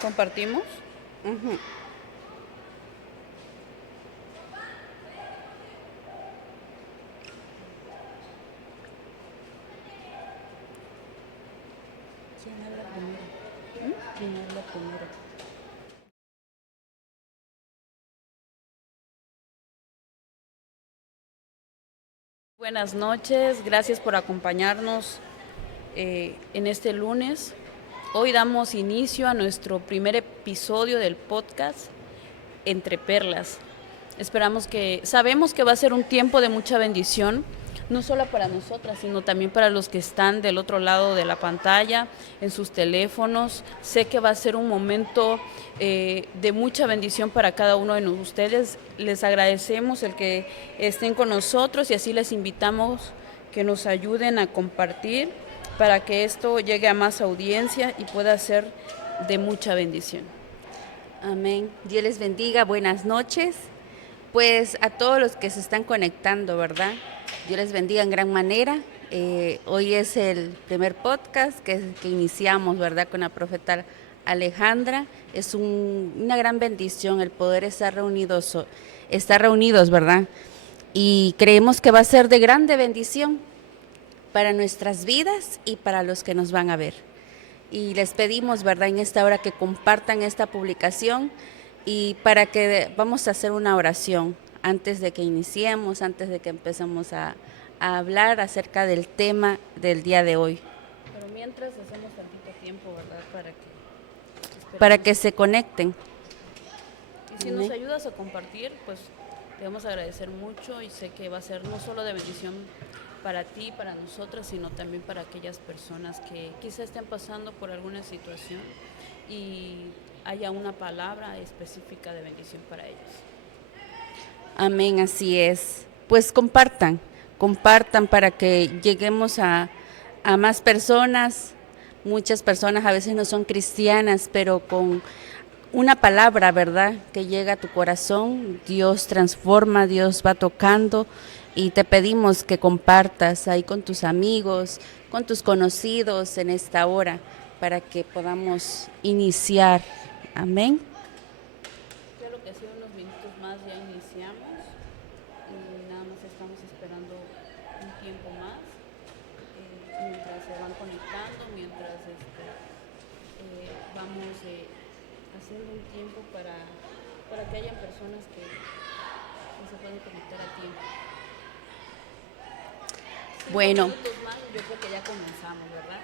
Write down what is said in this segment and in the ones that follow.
¿Compartimos? Ujú. ¿Quién habla primero? ¿Quién habla primero? Buenas noches, gracias por acompañarnos en este lunes. Hoy damos inicio a nuestro primer episodio del podcast Entre Perlas. Sabemos que va a ser un tiempo de mucha bendición, no solo para nosotras, sino también para los que están del otro lado de la pantalla, en sus teléfonos. Sé que va a ser un momento de mucha bendición para cada uno de ustedes. Les agradecemos el que estén con nosotros y así les invitamos que nos ayuden a compartir para que esto llegue a más audiencia y pueda ser de mucha bendición. Amén. Dios les bendiga. Buenas noches. Pues a todos los que se están conectando, ¿verdad? Dios les bendiga en gran manera. Hoy es el primer podcast que iniciamos, ¿verdad? Con la profeta Alejandra. Es una gran bendición el poder estar reunidos, ¿verdad? Y creemos que va a ser de grande bendición para nuestras vidas y para los que nos van a ver. Y les pedimos, ¿verdad?, en esta hora que compartan esta publicación y para que vamos a hacer una oración antes de que iniciemos, antes de que empecemos a hablar acerca del tema del día de hoy, Pero mientras hacemos tantito tiempo, ¿verdad? para Esperemos. que se conecten. Y si nos Amén. ayudas a compartir, pues te vamos a agradecer mucho y sé que va a ser no solo de bendición para ti, para nosotras, sino también para aquellas personas que quizá estén pasando por alguna situación y haya una palabra específica de bendición para ellos. Amén, así es. Pues compartan para que lleguemos a más personas. Muchas personas a veces no son cristianas, pero con una palabra, ¿verdad?, que llega a tu corazón, Dios transforma, Dios va tocando y te pedimos que compartas ahí con tus amigos, con tus conocidos en esta hora para que podamos iniciar. Amén. Claro que sí, unos minutos más ya iniciamos y nada más estamos esperando un tiempo más mientras se van conectando, mientras vamos haciendo un tiempo para que hayan personas que se puedan conectar a tiempo. 5 Bueno, minutos más y yo creo que ya comenzamos, ¿verdad?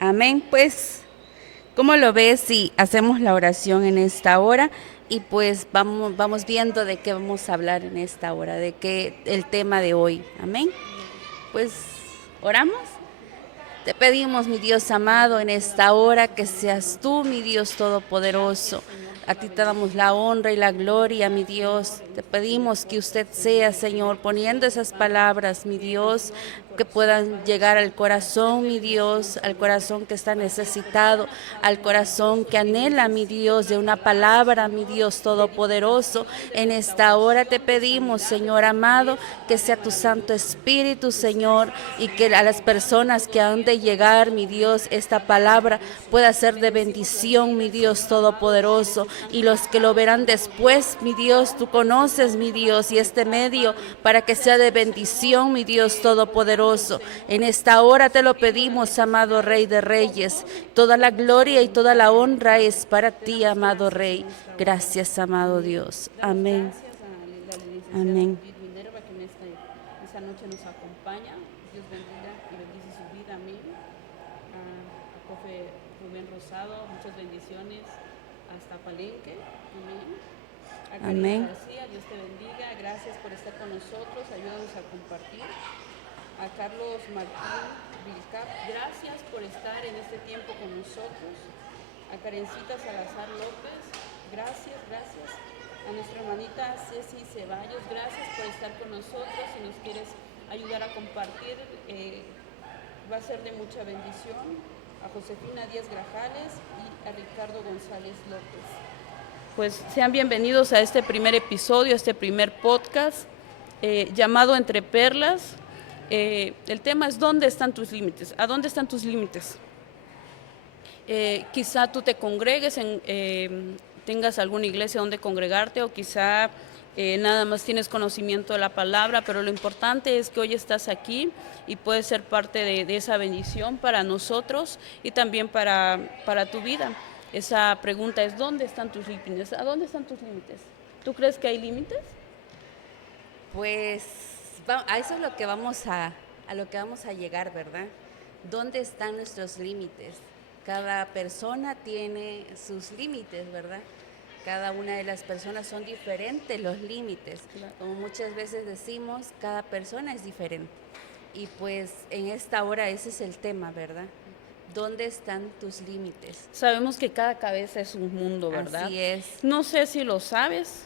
amén. Pues, ¿cómo lo ves si hacemos la oración en esta hora? Y pues vamos viendo de qué vamos a hablar en esta hora, de qué el tema de hoy. Amén. Amén. Pues, ¿oramos? Te pedimos, mi Dios amado, en esta hora que seas tú, mi Dios Gracias, todopoderoso. Señor, A por la ti te damos bendición. la honra y la gloria, mi Señor, Dios. en Te este primer pedimos que usted podcast, Señor, sea, en el Señor, primer poniendo episodio, esas Padre, palabras, mi que Dios, nació en tu que corazón, puedan Padre llegar al Santo, para ser corazón, de mi bendición, Dios, al Señor, corazón que está para aquellas necesitado, personas, al Padre corazón maravilloso, que que anhela, mi necesitan Dios, de una una palabra, palabra, mi Señor, Dios de todopoderoso. edificación, de En esta hora te restauración, de pedimos, sanidad, de Señor amado, fortaleza, que Padre sea tu Santo maravilloso. Espíritu, Que seas Señor, tú, y que Señor, a las obrando en personas que todo han de tiempo, en llegar, todo mi Dios, momento, esta Padre palabra maravilloso. pueda ser de Bendecimos las bendición, mi vidas, Dios Señor amado, de quienes todopoderoso, están y los que lo conectados, verán amado Dios, después, mi y Dios, aún tú para los que conoces, todavía mi se van a Dios, y este conectar, medio Padre. para que sea Seas de tú, Señor, bendición, mi Dios obrando, todopoderoso. En Señor, esta hora te lo supliendo las pedimos, amado necesidades Rey de Reyes. conforme a tu Toda la hermosa gloria y toda voluntad, la Abba honra Padre. es para Te ti, damos amado gracias Rey. en esta hora. Gracias, amado Amén. Dios. Damos Amén. gracias a la licenciada Amén. Judith Minerva que esta noche nos acompaña. Dios bendiga y bendice su vida. Amén. A profe Rubén Rosado, muchas bendiciones hasta Palenque. Amén. A Karina Amén. García, Dios te bendiga. Gracias por estar con nosotros. Ayúdanos a compartir. A Carlos Martín Vilcap, gracias por estar en este tiempo con nosotros. A Karencita Salazar López, gracias. A nuestra hermanita Ceci Ceballos, gracias por estar con nosotros. Si nos quieres ayudar a compartir, va a ser de mucha bendición. A Josefina Díaz Grajales y a Ricardo González López. Pues sean bienvenidos a este primer episodio, a este primer podcast llamado Entre Perlas. El tema es ¿dónde están tus límites? ¿A dónde están tus límites? Quizá tú te congregues, tengas alguna iglesia donde congregarte, o quizá nada más tienes conocimiento de la palabra, pero lo importante es que hoy estás aquí y puedes ser parte de esa bendición para nosotros y también para tu vida. Esa pregunta es: ¿dónde están tus límites? ¿A dónde están tus límites? ¿Tú crees que hay límites? Pues a eso es lo que a lo que vamos a llegar, ¿verdad? ¿Dónde están nuestros límites? Cada persona tiene sus límites, ¿verdad? Cada una de las personas son diferentes los límites. Claro. Como muchas veces decimos, cada persona es diferente. Y pues en esta hora ese es el tema, ¿verdad? ¿Dónde están tus límites? Sabemos que cada cabeza es un mundo, ¿verdad? Así es. No sé si lo sabes,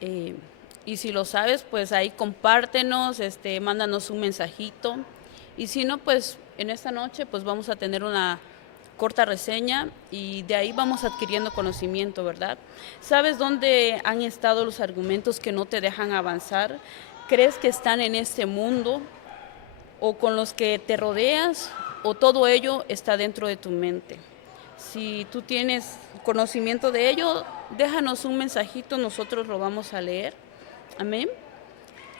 eh, y si lo sabes, pues ahí compártenos, mándanos un mensajito. Y si no, pues en esta noche pues vamos a tener una corta reseña y de ahí vamos adquiriendo conocimiento, ¿verdad? ¿Sabes dónde han estado los argumentos que no te dejan avanzar? ¿Crees que están en este mundo o con los que te rodeas, o todo ello está dentro de tu mente? Si tú tienes conocimiento de ello, déjanos un mensajito, nosotros lo vamos a leer. Amén.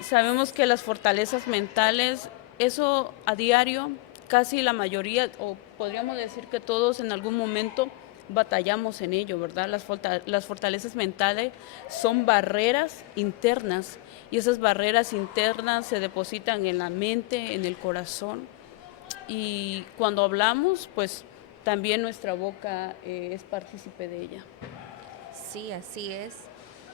Sabemos que las fortalezas mentales, eso a diario, casi la mayoría, o podríamos decir que todos en algún momento batallamos en ello, ¿verdad? Las fortalezas mentales son barreras internas, y esas barreras internas se depositan en la mente, en el corazón, y cuando hablamos, pues también nuestra boca es partícipe de ella. Sí, así es.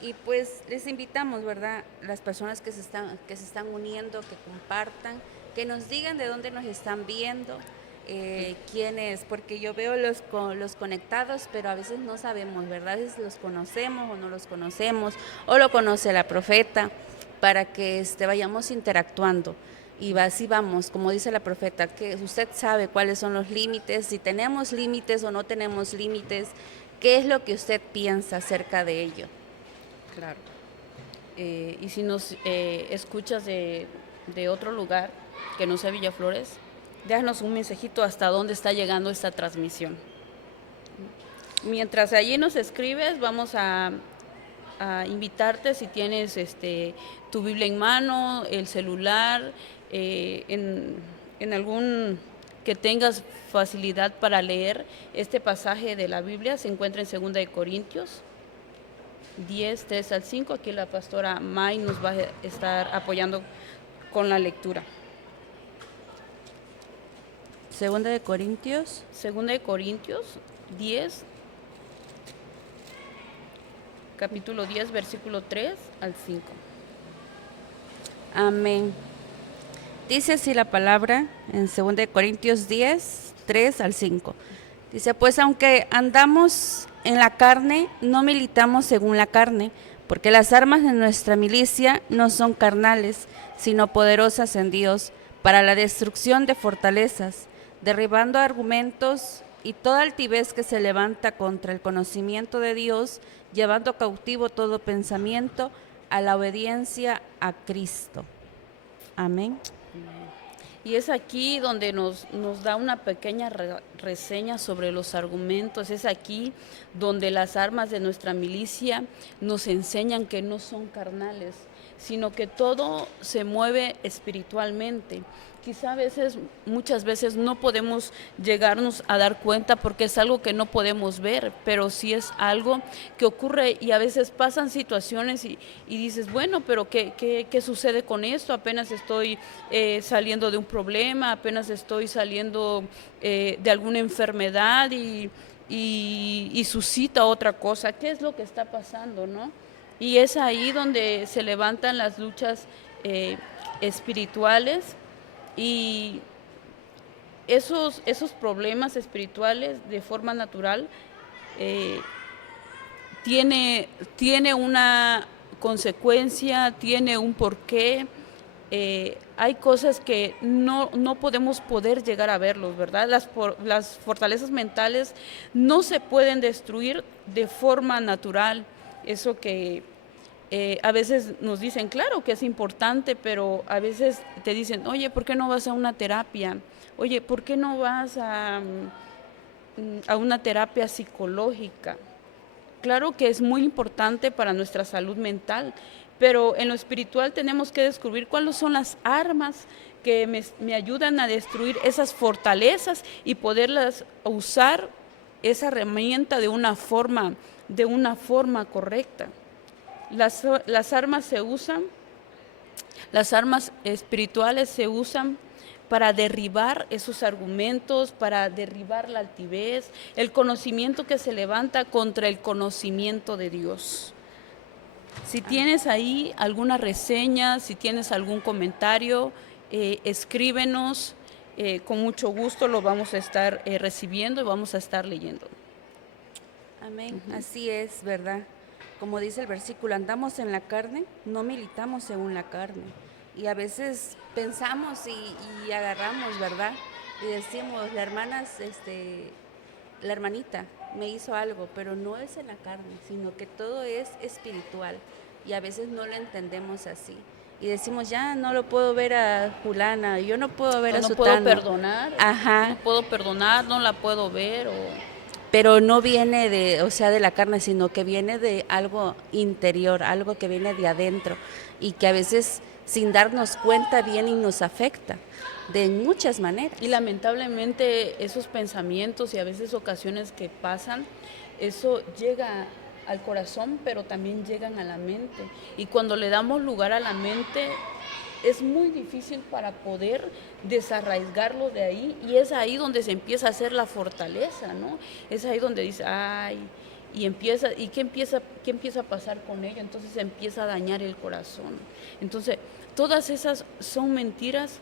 Y pues les invitamos, ¿verdad? Las personas que se están uniendo, que compartan, que nos digan de dónde nos están viendo, quiénes, porque yo veo los conectados, pero a veces no sabemos, ¿verdad? A veces los conocemos o no los conocemos, o lo conoce la profeta, para que vayamos interactuando. Y así vamos, como dice la profeta, que usted sabe cuáles son los límites, si tenemos límites o no tenemos límites, qué es lo que usted piensa acerca de ello. Claro. Y si nos escuchas de otro lugar que no sea Villaflores, déjanos un mensajito hasta dónde está llegando esta transmisión. Mientras allí nos escribes, vamos a invitarte, si tienes tu Biblia en mano, el celular, en algún que tengas facilidad para leer. Este pasaje de la Biblia se encuentra en 2 de Corintios 10, 3 al 5. Aquí la pastora May nos va a estar apoyando con la lectura. 2 de Corintios. 2 de Corintios 10, capítulo 10, versículo 3 al 5. Amén. Dice así la palabra en 2 de Corintios 10, 3 al 5. Dice, pues aunque andamos en la carne, no militamos según la carne, porque las armas de nuestra milicia no son carnales, sino poderosas en Dios, para la destrucción de fortalezas, derribando argumentos y toda altivez que se levanta contra el conocimiento de Dios, llevando cautivo todo pensamiento a la obediencia a Cristo. Amén. Y es aquí donde nos da una pequeña reseña sobre los argumentos. Es aquí donde las armas de nuestra milicia nos enseñan que no son carnales, sino que todo se mueve espiritualmente. Quizá muchas veces no podemos llegarnos a dar cuenta porque es algo que no podemos ver, pero sí es algo que ocurre, y a veces pasan situaciones y dices, bueno, pero ¿qué sucede con esto? Apenas estoy saliendo de un problema, apenas estoy saliendo de alguna enfermedad y suscita otra cosa. ¿Qué es lo que está pasando, no? Y es ahí donde se levantan las luchas espirituales, y esos problemas espirituales de forma natural tiene una consecuencia, tiene un porqué. Hay cosas que no podemos llegar a verlos, ¿verdad? Las fortalezas mentales no se pueden destruir de forma natural. Eso que a veces nos dicen, claro que es importante, pero a veces te dicen, oye, ¿por qué no vas a una terapia? Oye, ¿por qué no vas a una terapia psicológica. Claro que es muy importante para nuestra salud mental, pero en lo espiritual tenemos que descubrir cuáles son las armas que me ayudan a destruir esas fortalezas y poderlas usar esa herramienta de una forma correcta. Las armas se usan, las armas espirituales se usan para derribar esos argumentos, para derribar la altivez, el conocimiento que se levanta contra el conocimiento de Dios. Si tienes ahí alguna reseña, si tienes algún comentario, escríbenos, con mucho gusto lo vamos a estar recibiendo y vamos a estar leyendo. Amén, así es, ¿verdad? Como dice el versículo, andamos en la carne, no militamos según la carne. Y a veces pensamos y agarramos, ¿verdad? Y decimos, la hermanita me hizo algo, pero no es en la carne, sino que todo es espiritual. Y a veces no lo entendemos así. Y decimos, ya no lo puedo ver a fulana, yo no puedo ver a no sutano. puedo perdonar, Ajá. no puedo perdonar, no la puedo ver. Pero no viene de la carne, sino que viene de algo interior, algo que viene de adentro y que a veces sin darnos cuenta viene y nos afecta de muchas maneras. Y lamentablemente esos pensamientos y a veces ocasiones que pasan, eso llega al corazón, pero también llegan a la mente. Y cuando le damos lugar a la mente, es muy difícil para poder desarraigarlo de ahí, y es ahí donde se empieza a hacer la fortaleza, ¿no? Es ahí donde dice, ay, ¿y qué empieza a pasar con ello? Entonces se empieza a dañar el corazón. Entonces, todas esas son mentiras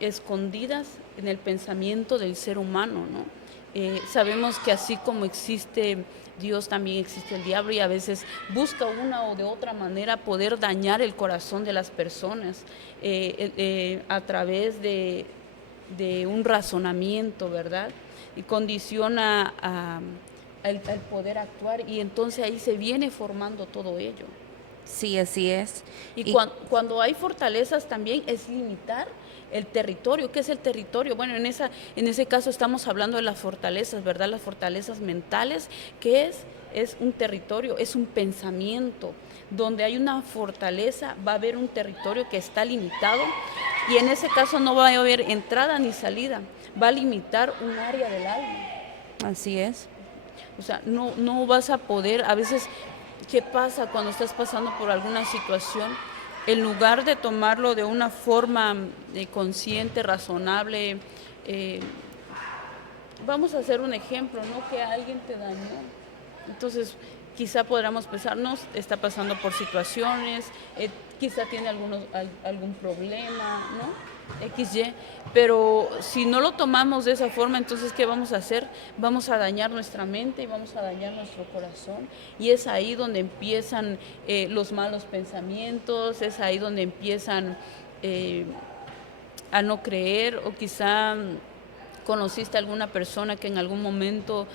escondidas en el pensamiento del ser humano, ¿no? Sabemos que así como existe Dios, también existe el diablo, y a veces busca una o de otra manera poder dañar el corazón de las personas a través de un razonamiento, ¿verdad? Y condiciona al poder actuar, y entonces ahí se viene formando todo ello. Sí, así es. Y cuando hay fortalezas también es limitar el territorio. ¿Qué es el territorio? Bueno, en ese caso estamos hablando de las fortalezas, ¿verdad? Las fortalezas mentales. ¿Qué es? Es un territorio, es un pensamiento. Donde hay una fortaleza va a haber un territorio que está limitado, y en ese caso no va a haber entrada ni salida, va a limitar un área del alma. Así es. O sea, no vas a poder, a veces, ¿qué pasa cuando estás pasando por alguna situación? En lugar de tomarlo de una forma consciente, razonable, vamos a hacer un ejemplo, ¿no? Que alguien te dañó. Entonces, quizá podamos pensar, no, está pasando por situaciones, quizá tiene algún problema, ¿no? XY, pero si no lo tomamos de esa forma, entonces ¿qué vamos a hacer? Vamos a dañar nuestra mente y vamos a dañar nuestro corazón, y es ahí donde empiezan los malos pensamientos, es ahí donde empiezan a no creer, o quizá conociste a alguna persona que en algún momento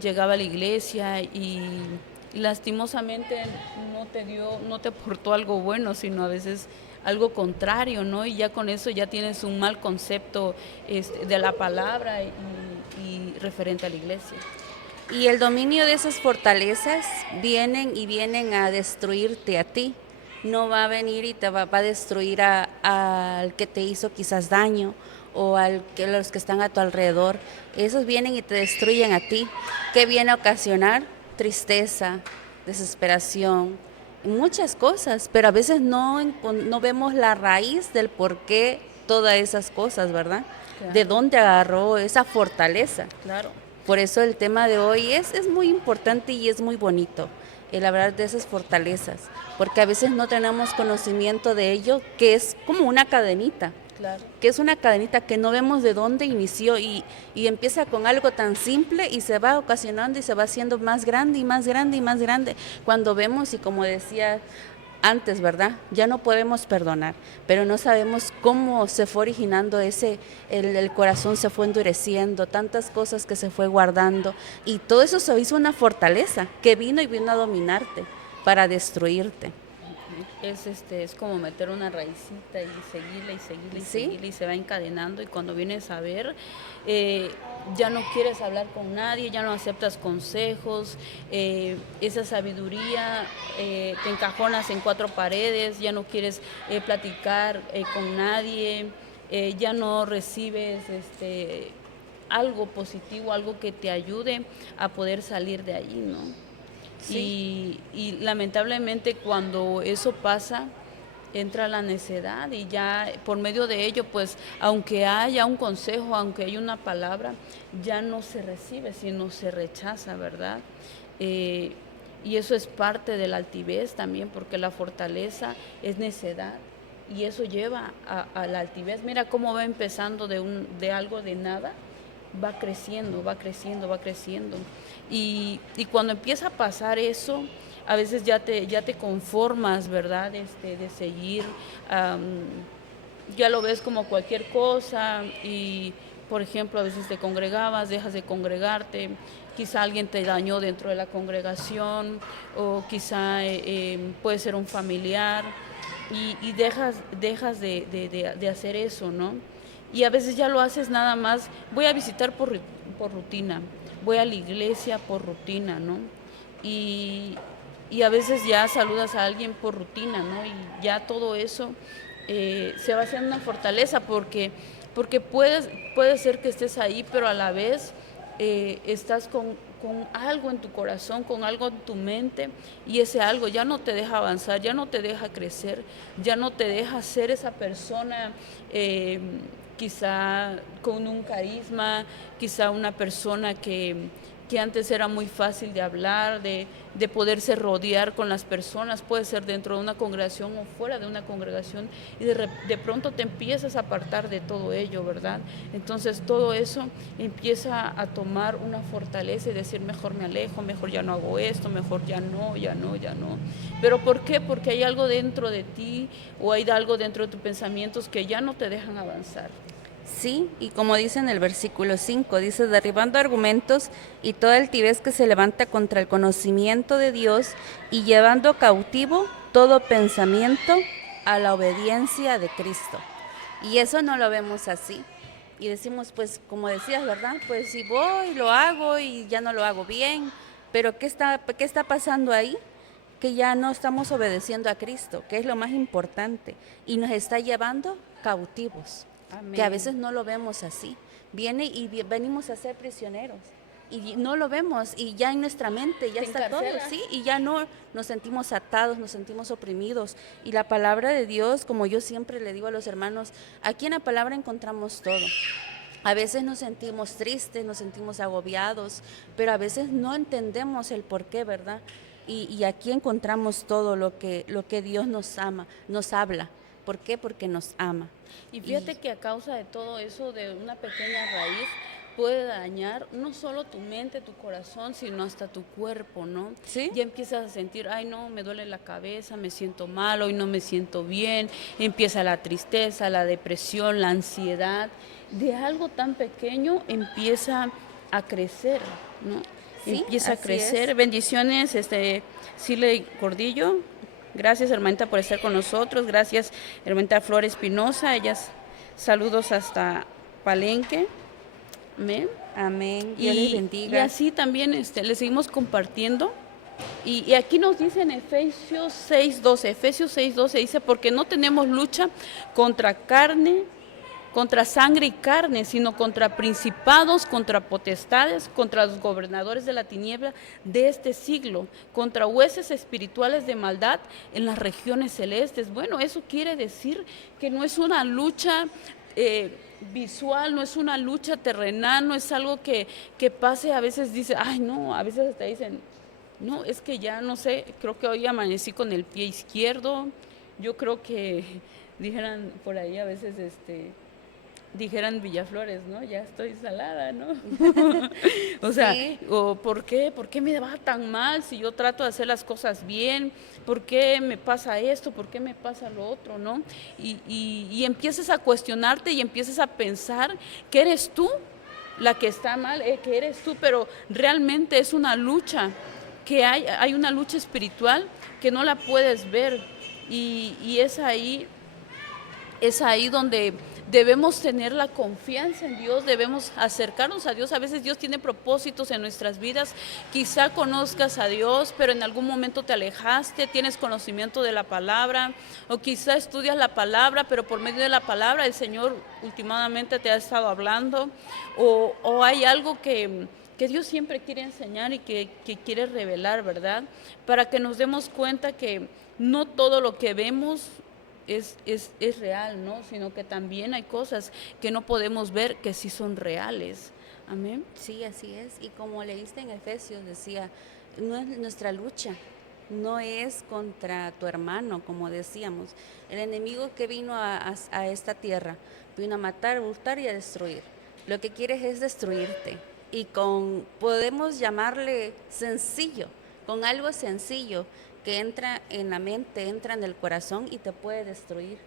llegaba a la iglesia y lastimosamente no te aportó algo bueno, sino a veces algo contrario, ¿no? Y ya con eso ya tienes un mal concepto de la palabra y referente a la iglesia. Y el dominio de esas fortalezas vienen a destruirte a ti. No va a venir y te va a destruir al que te hizo quizás daño, o los que están a tu alrededor. Esos vienen y te destruyen a ti. ¿Qué viene a ocasionar? Tristeza, desesperación, muchas cosas, pero a veces no vemos la raíz del por qué todas esas cosas, ¿verdad? Claro. ¿De dónde agarró esa fortaleza? Claro. Por eso el tema de hoy es muy importante y es muy bonito, el hablar de esas fortalezas, porque a veces no tenemos conocimiento de ello, que es como una cadenita. Claro. Que es una cadenita que no vemos de dónde inició, y empieza con algo tan simple y se va ocasionando y se va haciendo más grande y más grande y más grande. Cuando vemos, y como decía antes, ¿verdad? Ya no podemos perdonar, pero no sabemos cómo se fue originando el corazón se fue endureciendo, tantas cosas que se fue guardando, y todo eso se hizo una fortaleza que vino a dominarte para destruirte. es como meter una raicita y seguirla y seguirla y ¿Sí? seguirla y se va encadenando y cuando vienes a ver ya no quieres hablar con nadie, ya no aceptas consejos, esa sabiduría te encajonas en cuatro paredes, ya no quieres platicar con nadie, ya no recibes algo positivo, algo que te ayude a poder salir de ahí, ¿no? Sí. Y lamentablemente cuando eso pasa, entra la necedad y ya por medio de ello, pues aunque haya un consejo, aunque haya una palabra, ya no se recibe, sino se rechaza, ¿verdad? Eh, y eso es parte de la altivez también, porque la fortaleza es necedad y eso lleva a la altivez. Mira cómo va empezando de algo de nada, va creciendo, va creciendo, va creciendo. Y cuando empieza a pasar eso, a veces ya te conformas, ¿verdad? De seguir, ya lo ves como cualquier cosa y, por ejemplo, a veces te congregabas, dejas de congregarte, quizá alguien te dañó dentro de la congregación o quizá puede ser un familiar y dejas de hacer eso, ¿no? Y a veces ya lo haces nada más, voy a visitar por rutina, voy a la iglesia por rutina, ¿no? Y, y a veces ya saludas a alguien por rutina, ¿no? Y ya todo eso se va haciendo una fortaleza porque puede ser que estés ahí, pero a la vez estás con algo en tu corazón, con algo en tu mente, y ese algo ya no te deja avanzar, ya no te deja crecer, ya no te deja ser esa persona quizá con un carisma, quizá una persona que antes era muy fácil de hablar, de poderse rodear con las personas, puede ser dentro de una congregación o fuera de una congregación, y de pronto te empiezas a apartar de todo ello, ¿verdad? Entonces todo eso empieza a tomar una fortaleza y decir, mejor me alejo, mejor ya no hago esto, mejor ya no, ya no, ya no. ¿Pero por qué? Porque hay algo dentro de ti o hay algo dentro de tus pensamientos que ya no te dejan avanzar. Sí, y como dice en el versículo 5, dice, derribando argumentos y toda altivez que se levanta contra el conocimiento de Dios y llevando cautivo todo pensamiento a la obediencia de Cristo. Y eso no lo vemos así. Y decimos, pues como decías, ¿verdad? Pues si voy, lo hago y ya no lo hago bien, pero qué está pasando ahí? Que ya no estamos obedeciendo a Cristo, que es lo más importante, y nos está llevando cautivos, que a Amén. veces no lo vemos así. Viene y venimos a ser prisioneros y no lo vemos y ya en nuestra mente ya Te está todo, encarcela. sí, y ya no nos sentimos atados, nos sentimos oprimidos. Y la palabra de Dios, como yo siempre le digo a los hermanos, aquí en la palabra encontramos todo. A veces nos sentimos tristes, nos sentimos agobiados, pero a veces no entendemos el por qué, ¿verdad? Y aquí encontramos todo lo que Dios nos ama, nos habla. ¿Por qué? Porque nos ama. Y Y fíjate que a causa de todo eso, de una pequeña raíz, puede dañar no solo tu mente, tu corazón, sino hasta tu cuerpo, ¿no? sí, Ya empiezas a sentir, ay no, me duele la cabeza, me siento mal, hoy no me siento bien, empieza la tristeza, la depresión, la ansiedad. De algo tan pequeño empieza a crecer, ¿no? sí, Empieza a así es. crecer. Bendiciones, Sile Gordillo. Gracias, hermanita, por estar con nosotros. Gracias, hermanita Flor Espinosa. Ellas, saludos hasta Palenque. Amén. Amén. Dios les Y bendiga. así también le seguimos compartiendo. Y aquí nos dice en Efesios 6:12, Efesios 6:12 dice, porque no tenemos lucha contra carne, contra sangre y carne, sino contra principados, contra potestades, contra los gobernadores de la tiniebla de este siglo, contra huestes espirituales de maldad en las regiones celestes. Bueno, eso quiere decir que no es una lucha visual, no es una lucha terrenal, no es algo que pase, a veces dice, ay no, a veces hasta dicen, no, es que ya no sé, creo que hoy amanecí con el pie izquierdo, yo creo que dijeran por ahí a veces dijeran Villaflores, ¿no? Ya estoy salada, ¿no? O sea, Sí, o ¿por qué? ¿Por qué me va tan mal si yo trato de hacer las cosas bien? ¿Por qué me pasa esto? ¿Por qué me pasa lo otro, no? Y empiezas a cuestionarte y empiezas a pensar que eres tú la que está mal, que eres tú, pero realmente es una lucha, que hay una lucha espiritual que no la puedes ver, y es ahí donde debemos tener la confianza en Dios, debemos acercarnos a Dios. A veces Dios tiene propósitos en nuestras vidas, quizá conozcas a Dios, pero en algún momento te alejaste, tienes conocimiento de la palabra, o quizá estudias la palabra, pero por medio de la palabra el Señor últimamente te ha estado hablando, o hay algo que Dios siempre quiere enseñar y que quiere revelar, ¿verdad? Para que nos demos cuenta que no todo lo que vemos es real, ¿no? Sino que también hay cosas que no podemos ver que sí son reales. Amén. Sí, así es. Y como leíste en Efesios, decía, no es nuestra lucha, no es contra tu hermano, como decíamos. El enemigo que vino a esta tierra, vino a matar, hurtar y a destruir. Lo que quiere es destruirte. Y podemos llamarle sencillo, con algo sencillo que entra en la mente, entra en el corazón y te puede destruir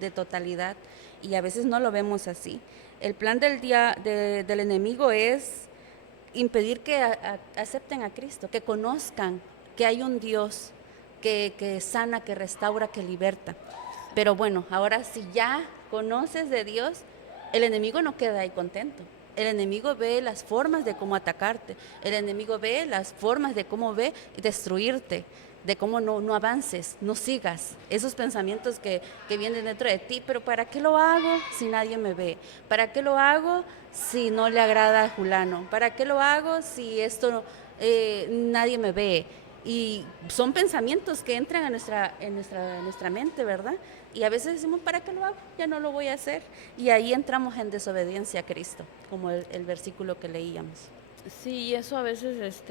de totalidad. Y a veces no lo vemos así. El plan del enemigo es impedir que acepten a Cristo, que conozcan que hay un Dios que sana, que restaura, que liberta. Pero bueno, ahora si ya conoces de Dios, el enemigo no queda ahí contento. El enemigo ve las formas de cómo atacarte. El enemigo ve las formas de cómo destruirte, de cómo no avances, no sigas esos pensamientos que vienen dentro de ti. Pero ¿para qué lo hago si nadie me ve? ¿Para qué lo hago si no le agrada a fulano? ¿Para qué lo hago si esto nadie me ve? Y son pensamientos que entran a nuestra mente, ¿verdad? Y a veces decimos, ¿para qué lo hago? Ya no lo voy a hacer. Y ahí entramos en desobediencia a Cristo, como el versículo que leíamos. Sí, eso a veces,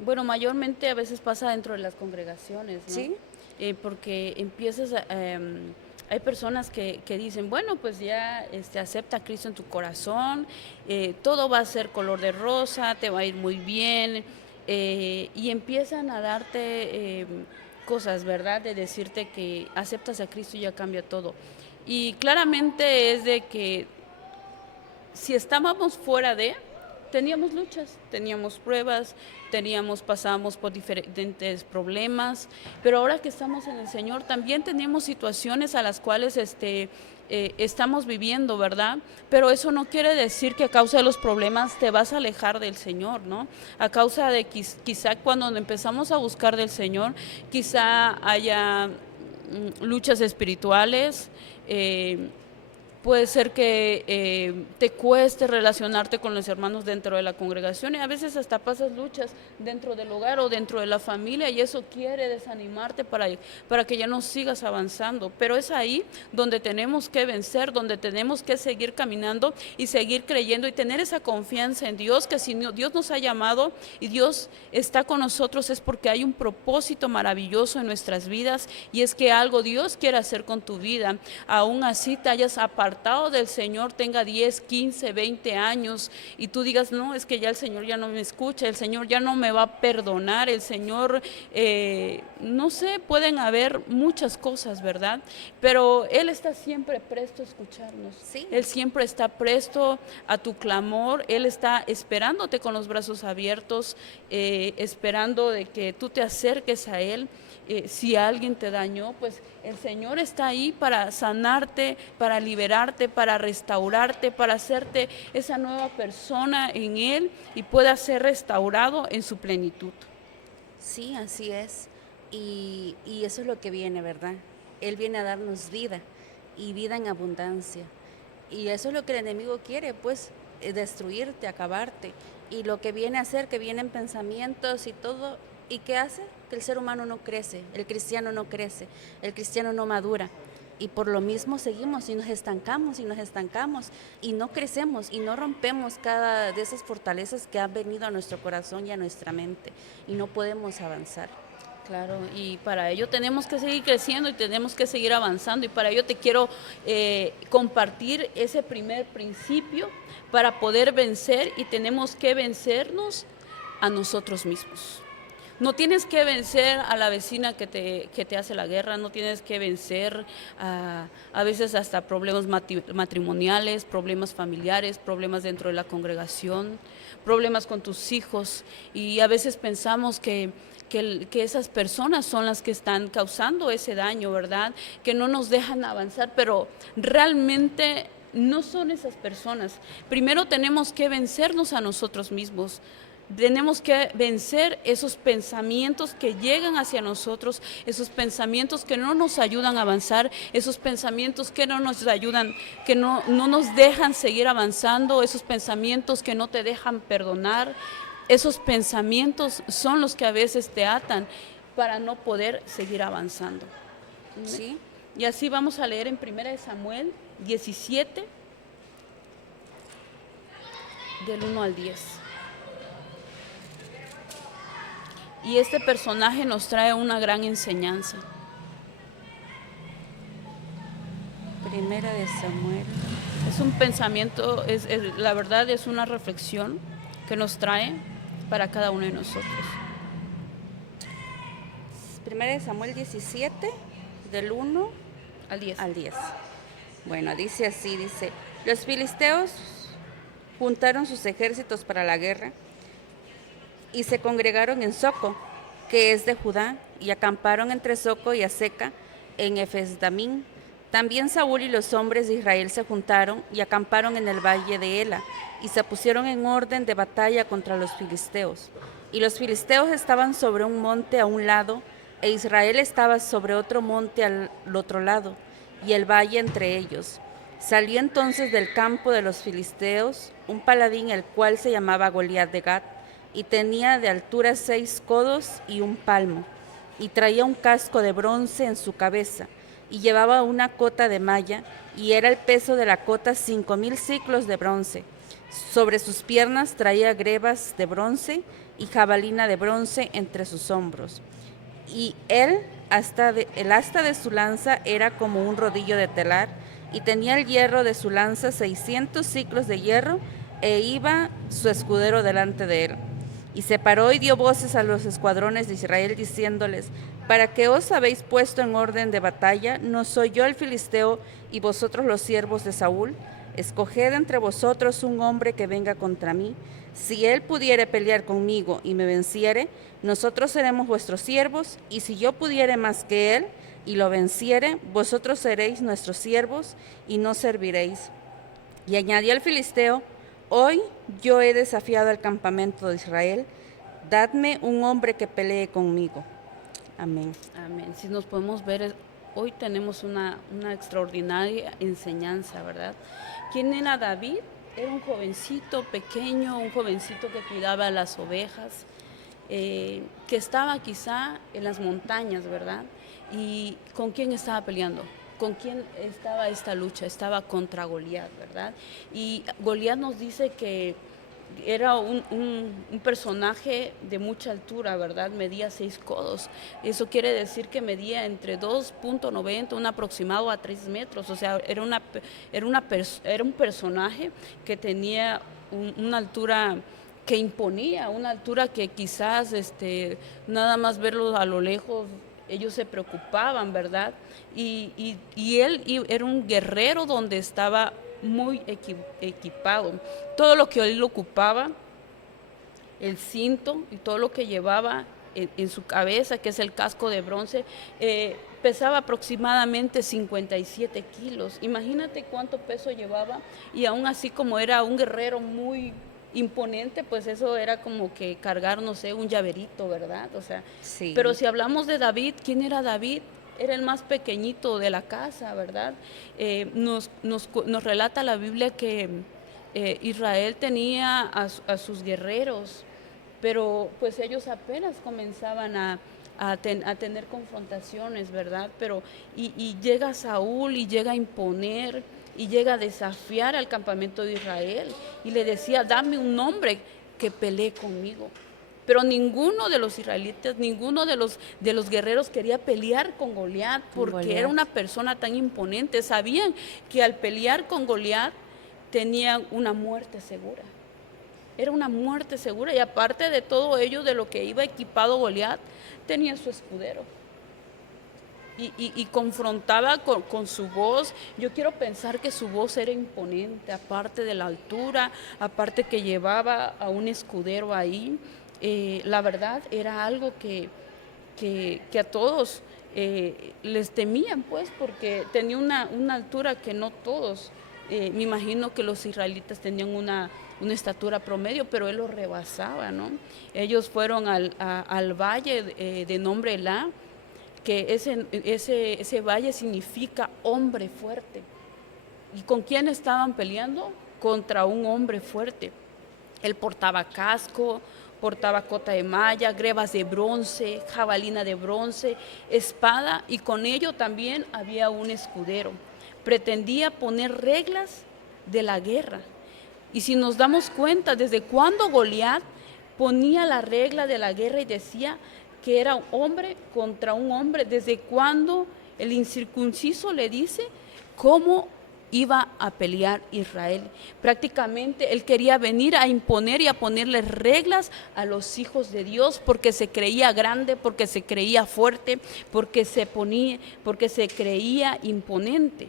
bueno, mayormente a veces pasa dentro de las congregaciones, ¿no? ¿Sí? Porque hay personas que dicen, bueno, pues ya acepta a Cristo en tu corazón, todo va a ser color de rosa, te va a ir muy bien, y empiezan a darte cosas, ¿verdad? De decirte que aceptas a Cristo y ya cambia todo. Y claramente es de que si estábamos fuera teníamos luchas, teníamos pruebas, pasábamos por diferentes problemas, pero ahora que estamos en el Señor también tenemos situaciones a las cuales estamos viviendo, ¿verdad? Pero eso no quiere decir que a causa de los problemas te vas a alejar del Señor, ¿no? A causa de quizá cuando empezamos a buscar del Señor, quizá haya luchas espirituales, puede ser que te cueste relacionarte con los hermanos dentro de la congregación y a veces hasta pasas luchas dentro del hogar o dentro de la familia y eso quiere desanimarte para que ya no sigas avanzando. Pero es ahí donde tenemos que vencer, donde tenemos que seguir caminando y seguir creyendo y tener esa confianza en Dios, que si Dios nos ha llamado y Dios está con nosotros es porque hay un propósito maravilloso en nuestras vidas y es que algo Dios quiere hacer con tu vida. Aún así te hayas apartado del Señor, tenga 10, 15, 20 años y tú digas, no, es que ya el Señor ya no me escucha, el Señor ya no me va a perdonar, el Señor, no sé, pueden haber muchas cosas, ¿verdad? Pero Él está siempre presto a escucharnos. Sí. Él siempre está presto a tu clamor, Él está esperándote con los brazos abiertos, esperando de que tú te acerques a Él. Si alguien te dañó, pues el Señor está ahí para sanarte, para liberarte, para restaurarte, para hacerte esa nueva persona en Él y pueda ser restaurado en su plenitud. Sí, así es. Y eso es lo que viene, ¿verdad? Él viene a darnos vida y vida en abundancia. Y eso es lo que el enemigo quiere, pues, destruirte, acabarte. Y lo que viene a hacer, que vienen pensamientos y todo, ¿y qué hace? Que el ser humano no crece, el cristiano no crece, el cristiano no madura. Y por lo mismo seguimos y nos estancamos y nos estancamos y no crecemos y no rompemos cada de esas fortalezas que han venido a nuestro corazón y a nuestra mente y no podemos avanzar. Claro, y para ello tenemos que seguir creciendo y tenemos que seguir avanzando y para ello te quiero compartir ese primer principio para poder vencer y tenemos que vencernos a nosotros mismos. No tienes que vencer a la vecina que te hace la guerra, no tienes que vencer a veces hasta problemas matrimoniales, problemas familiares, problemas dentro de la congregación, problemas con tus hijos y a veces pensamos que que esas personas son las que están causando ese daño, ¿verdad? Que no nos dejan avanzar, pero realmente no son esas personas. Primero tenemos que vencernos a nosotros mismos. Tenemos que vencer esos pensamientos que llegan hacia nosotros, esos pensamientos que no nos ayudan a avanzar, esos pensamientos que no nos ayudan, que no nos dejan seguir avanzando, esos pensamientos que no te dejan perdonar. Esos pensamientos son los que a veces te atan para no poder seguir avanzando. Sí. Y así vamos a leer en 1 Samuel 17, del 1 al 10. Y este personaje nos trae una gran enseñanza. 1 Samuel. Es un pensamiento, la verdad es una reflexión que nos trae para cada uno de nosotros. 1 Samuel 17, del 1 Al 10. al 10. Bueno, dice así, dice, los filisteos juntaron sus ejércitos para la guerra y se congregaron en Soco, que es de Judá, y acamparon entre Soco y Aseca en Efesdamín. También Saúl y los hombres de Israel se juntaron y acamparon en el valle de Ela, y se pusieron en orden de batalla contra los filisteos. Y los filisteos estaban sobre un monte a un lado, e Israel estaba sobre otro monte al otro lado, y el valle entre ellos. Salió entonces del campo de los filisteos un paladín, el cual se llamaba Goliat de Gat, y tenía de altura 6 codos y un palmo, y traía un casco de bronce en su cabeza, y llevaba una cota de malla, y era el peso de la cota 5,000 siclos de bronce. Sobre sus piernas traía grebas de bronce y jabalina de bronce entre sus hombros. Y el asta de su lanza era como un rodillo de telar, y tenía el hierro de su lanza 600 siclos de hierro, e iba su escudero delante de él. Y se paró y dio voces a los escuadrones de Israel, diciéndoles, ¿para qué os habéis puesto en orden de batalla? ¿No soy yo el filisteo y vosotros los siervos de Saúl? Escoged entre vosotros un hombre que venga contra mí. Si él pudiere pelear conmigo y me venciere, nosotros seremos vuestros siervos, y si yo pudiere más que él y lo venciere, vosotros seréis nuestros siervos y no serviréis. Y añadió el filisteo, hoy yo he desafiado al campamento de Israel, dadme un hombre que pelee conmigo. Amén. Amén. Si nos podemos ver, hoy tenemos una extraordinaria enseñanza, ¿verdad? ¿Quién era David? Era un jovencito pequeño, un jovencito que cuidaba las ovejas, que estaba quizá en las montañas, ¿verdad? ¿Y con quién estaba peleando? ¿Con quién estaba esta lucha? Estaba contra Goliat, ¿verdad? Y Goliat nos dice que era un personaje de mucha altura, ¿verdad? Medía 6 codos. Eso quiere decir que medía entre 2.90, un aproximado a 3 metros. O sea, era un personaje que tenía una altura que imponía, una altura que quizás nada más verlo a lo lejos, ellos se preocupaban, ¿verdad? Y él era un guerrero donde estaba muy equipado. Todo lo que él ocupaba, el cinto y todo lo que llevaba en su cabeza, que es el casco de bronce, pesaba aproximadamente 57 kilos. Imagínate cuánto peso llevaba, y aún así, como era un guerrero muy imponente, pues eso era como que cargar, no sé, un llaverito, ¿verdad? O sea, Sí. pero si hablamos de David, ¿quién era David? Era el más pequeñito de la casa, ¿verdad? Nos relata la Biblia que Israel tenía a sus guerreros, pero pues ellos apenas comenzaban a tener confrontaciones, ¿verdad? Pero y llega Saúl y llega a imponer y llega a desafiar al campamento de Israel y le decía, dame un hombre que pelee conmigo. Pero ninguno de los israelitas, ninguno de los guerreros quería pelear con Goliat, porque era una persona tan imponente. Sabían que al pelear con Goliat tenían una muerte segura. Era una muerte segura, y aparte de todo ello, de lo que iba equipado Goliat, tenía su escudero. Y confrontaba con su voz. Yo quiero pensar que su voz era imponente, aparte de la altura, aparte que llevaba a un escudero ahí. la verdad era algo que a todos les temían, pues, porque tenía una altura que no todos, me imagino que los israelitas tenían una estatura promedio, pero él lo rebasaba, ¿no? Ellos fueron al valle de nombre Elá, que ese valle significa hombre fuerte. ¿Y con quién estaban peleando? Contra un hombre fuerte. Él portaba casco, portaba cota de malla, grebas de bronce, jabalina de bronce, espada, y con ello también había un escudero. Pretendía poner reglas de la guerra. Y si nos damos cuenta, desde cuándo Goliat ponía la regla de la guerra y decía que era un hombre contra un hombre, desde cuándo el incircunciso le dice cómo iba a pelear Israel. Prácticamente él quería venir a imponer y a ponerle reglas a los hijos de Dios, porque se creía grande, porque se creía fuerte, porque se creía imponente.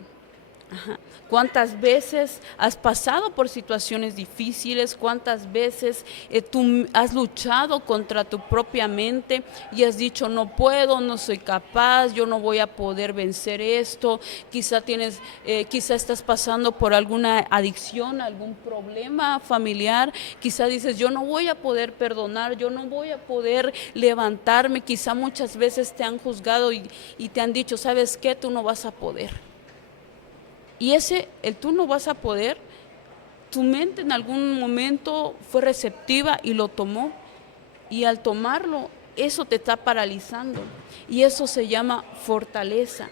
Ajá. ¿Cuántas veces has pasado por situaciones difíciles? ¿Cuántas veces tú has luchado contra tu propia mente y has dicho no puedo, no soy capaz, yo no voy a poder vencer esto? Quizá estás pasando por alguna adicción, algún problema familiar. Quizá dices yo no voy a poder perdonar, yo no voy a poder levantarme. Quizá muchas veces te han juzgado y te han dicho, ¿sabes qué? Tú no vas a poder. Y el tú no vas a poder, tu mente en algún momento fue receptiva y lo tomó. Y al tomarlo, eso te está paralizando. Y eso se llama fortaleza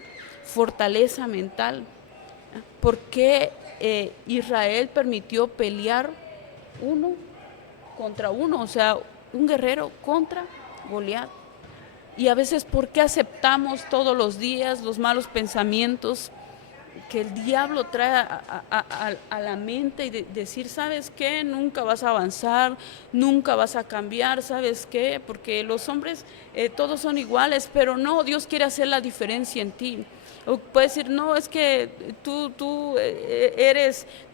mental. ¿Por qué Israel permitió pelear uno contra uno? O sea, un guerrero contra Goliat. Y a veces, ¿por qué aceptamos todos los días los malos pensamientos que el diablo trae a la mente y decir, ¿sabes qué? Nunca vas a avanzar, nunca vas a cambiar, ¿sabes qué? Porque los hombres todos son iguales, pero no, Dios quiere hacer la diferencia en ti. O puedes decir, no, es que tú